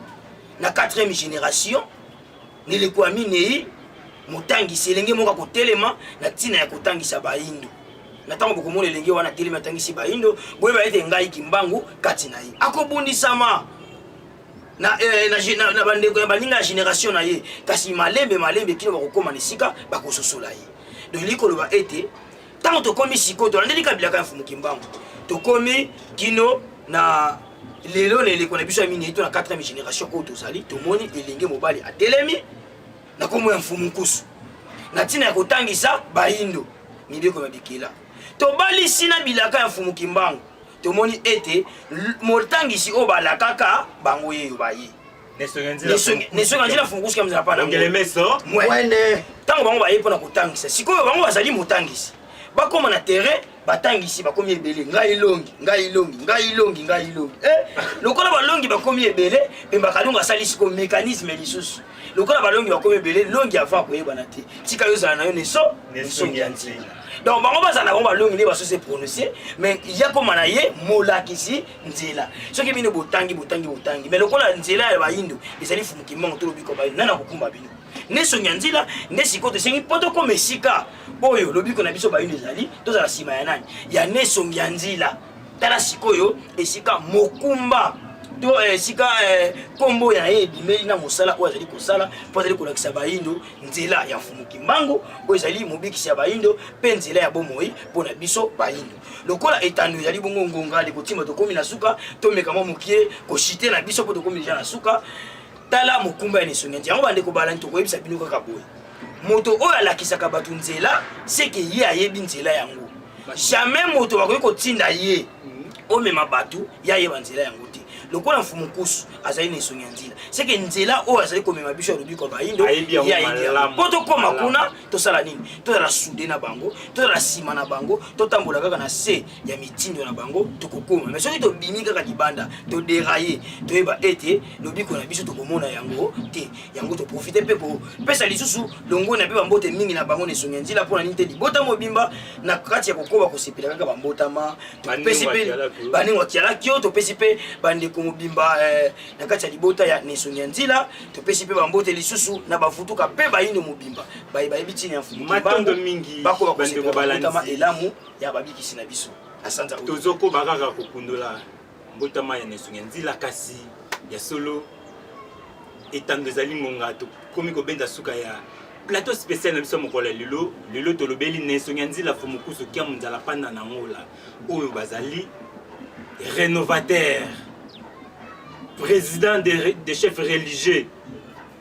na 4e génération neleko ya minei motangisi elenge moko kotelema na ntina ya kotangisa bayindo na ntango bokomona elenge wana telema atangisi bayindo boyeba ete ngai kimbangu kati na ye akobundisama na bandeko ya baninga ya génération na ye kasi malembe kino bakokóma na esika bakososola ye donc likoloba ete ntango tokomi sikoyo tolandeli kabilaka ya mfumu kimbangu tokomi kino na lelo na eleko na biso ya minei to na 4e génération oyo tozali tomoni elenge mobali atelemi na kombo ya mfumu nkusu na ntina ya kotangisa bayindo mibeko ya bikela tobalisi na bilaka ya mfumu kimbangu tomoni ete motangisi oyo balakaka bango yeyo baye nesonga nzela mfumu nkusu kamzala pana ntango bango baye mpona kotangisa sikoyo bango bazali motangisi bakóma na terrain batangisi bakomi ebele ngai ilongi lokola balongi bakomi ebele mpe bakalongo asalisi ko mécanisme lisusu lokola balongi bakomi ebele longi avant koyebana te tika yozala na yo nesongi ya nzela donc bango bazala bango balongi nde basose prononcer mais ya koma na ye molakisi nzela soki bino botangi mais lokola nzela ya bayindo ezali mfumu kimbangu tolobi ko bayindo nana kokumba bino nesongi ya nzela nde sikoyo tosengi mpo tokoma esika oyo lobiko na biso bayindo ezali tozala nsima ya nani ya nesongi ya nzela tala sikoyo esika mokumba to esika kombo ya ye ebimeli na mosala oyo azali kosala mpo azali kolakisa bayindo nzela ya mfumu kimbangu oyo ezali mobikisi ya bayindo mpe nzela ya bomoi mpo na biso bayindo lokola etando ezali bongo ngonga lekotimba tokomi na suka tomeka mwa mokie koshite na biso mpo tokomi deja na suka tala mokumba ya nesongi ya nzela yango bandeko balani tokoyebisa bino kaka boye moto oyo alakisaka bato nzela seke ye ayebi nzela yango jamais moto bakoki kotinda ye omema bato ye ayeba nzela yango te lokola mfumu nkusu azali na esongi ya nzela seke nzela oyo azali komema biso ya lobiko bayindo ye ayebi mpo tokóma kuna tosala nini tozala sude na bango tozala nsima na bango totambola kaka na se ya mitindo na bango tokokóma mais soki tobimi kaka libanda toderaye toyeba ete lobiko na biso tokomona yango te yango toprofite mpe kopesa lisusu longoni na mpe bambote mingi na bango na esongi ya nzela mpona nini te libota mobimba na kati ya kokoba kosepela kaka bambotama topesi mpe baningo atialaki yo topesi mpe bandeko mobimba na kati ya libota ya nesongi ya nzela topesi mpe bambote lisusu na bafutuka mpe bayindo mobimba bayebi ntina ya mfumu mingi bakoba kosepela elamu ya babikisi na biso asanza tozokoba kaka kopundola mbotama ya nesongi ya nzela kasi ya solo etando ezali ngonga tokomi kobenza suka ya plateau spécial na biso mokolo ya lelo tolobeli nesongi ya nzela mfumu nkusu kia monzala panda na ngola oyo bazali rénovateur président des chefs religieux,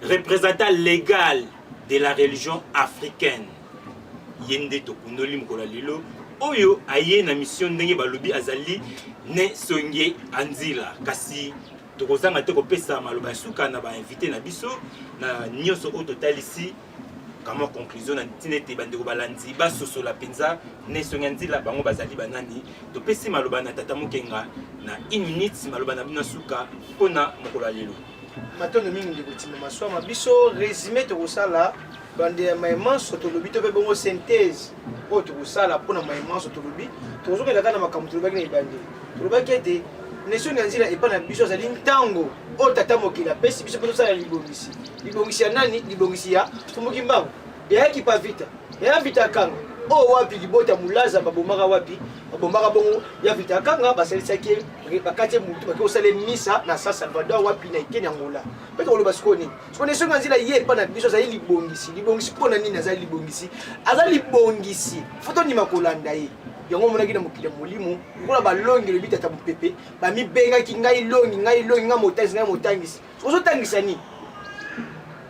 représentant légal de la religion africaine. Yende tokundoli mkola lilo oyo aye na mission ndenge balobi azali ne songe anzila kasi tokozanga te kopesa maloba suka na ba invité na biso na nyoso o total ici kama conclusion na tinete bandeko balandi basosola penza ne songe anzila bango bazali banani topesi maloba na tata mokenga na 1 minute maloba na bino suka pona mokola lelo matondo mingi ndeko timba maswama biso résumé tokosala bande ya maimanso tolobi to pe bongo synthèse oyo tokosala mpona maimanso tolobi tokozokela kaka na makambo tolobaki na ebandeli tolobaki ete nesongi ya nzela epai na biso azali ntango oyo tata mokili apesi biso mpe tosala libongisi ya nani libongisi ya mfumu kimbangu eyaki pa vita eya vita akanga oyo wapi libota mulaza babomaka wapi babomaka bongo ya vita akanga basalisaki bakati mutu baki kosala misa na San Salvador wapi na ikeni Angola mpe tokoloba sikoyo nini sikoyo nesongi ya nzela ye epai na biso azali libongisi mpona nini azali libongisi foto ndima kolanda ye yango monaki na mokili ya molimo lokola balongi lobi tata mopepe bamibengaki ngai longi nga motangisi ozotangisa nini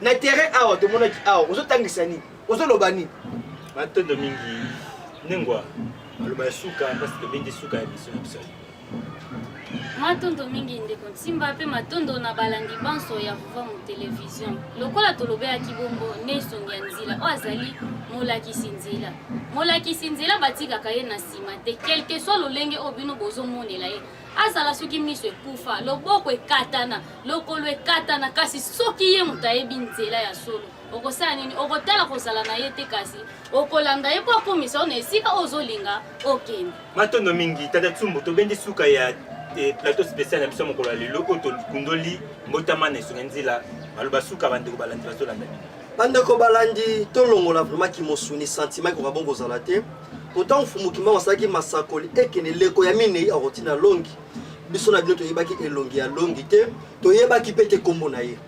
na terrain awa tomonaki awa ozotangisa nini ozoloba nini matondo mingi Nengwa. Aloba suka parce que bende suka ya biso na biso. Matondo mingi ndeko Ntimba pe matondo na balandi banso ya vuva mu television. Lokola tolobe ya kibombo Nelson Nzila o azali molakisi nzela. Molakisi nzela batika kaye na sima te quelque soit lolenge obino bozo monela ye. Azala soki miso ekufa, loboko ekatana, lokolo ekatana kasi soki ye mutayebi nzela ya solo. Okosala nini okotala kozala na ye te kasi okolanda ye po akomisa ona esika ozolinga okende. Matondo mingi tata tsumbo to bende suka ya plateau spécial na biso mokolo lelo oto kundoli mbotama na Nelson Nzila baloba suka bandeko balandi bazolanda bino. Bandeko balandi tolongola vraiment ki mosuni sentiment ko bongo zala te. Autant fumuki ma wasaki masakoli ekene leko ya mine ya rotina longi. Biso na bino to yebaki elongi ya longi te to yebaki pete kombo na ye.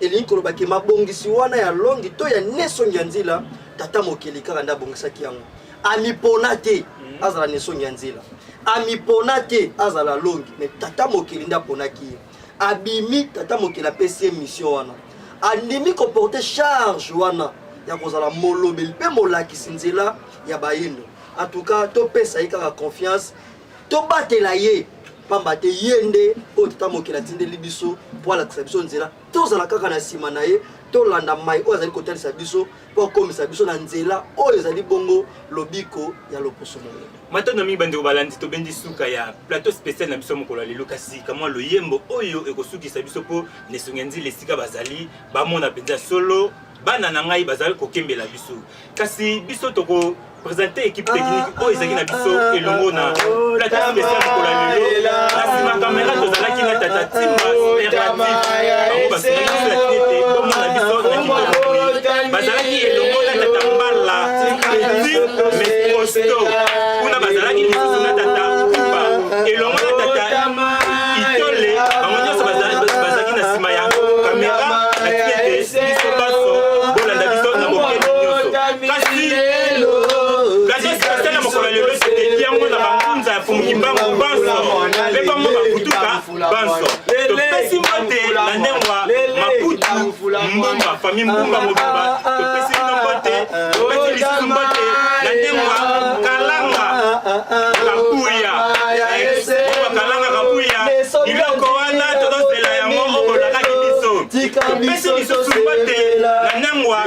Elingi kolobaki mabongisi wana ya longi to ya Nelson Nzila tata mokeli kaka nda bongisaki yango. Ami ponate azala Nelson Nzila. Ami ponate azala longi mais tata mokeli nda ponaki. Abimi tata mokeli apesi mission wana. Andimi ko porter charge wana ya kozala molobeli pe molakisi nzela ya bayindo. En tout cas to pesa ikaka confiance to batela ye pamba te yende o tata mokeli atindeli biso po alakisa biso nzela tozala kaka na sima na ye tolanda mai oyo azali kotalisa biso po akomisa biso na nzela oyo ezali bongo lobiko ya loposo monene. Matondo mingi bandeko balandi to bendi suka ya plateau spécial na biso mokolo lelo kasi kamwa loyembo oyo ekosukisa biso po Nelson Nzila esika bazali bamona penza solo bana na ngai bazali kokembela biso kasi biso toko présenter équipe technique oyo ezaki na biso elongo na plateau spécial mokolo lelo kasi ma caméra tozalaki na tata Timba superlatif bango basala biso ya tete bomona biso na kitoko bazalaki elongo na tata Mbala petit mais costaud kuna bazalaki lisusu na tata Kuba elongo na tata Itole bango nyonso bazalaki na nsima ya caméra na tete biso baso bolanda biso na mokeli nyonso kasi plateau spécial mokolo lelo c'était yango na bangunza ya fumukimbangu banso mpe bango bakutuka banso topesi mbote na ndengwa maputu mbumba famille mbumba mobimba topesi bino mbote topesi lisusu mbote na ndengwa kalanga kapuya kalanga kapuya biloko wana tozosela yango obolakaki biso topesi lisusu mbote na ndengwa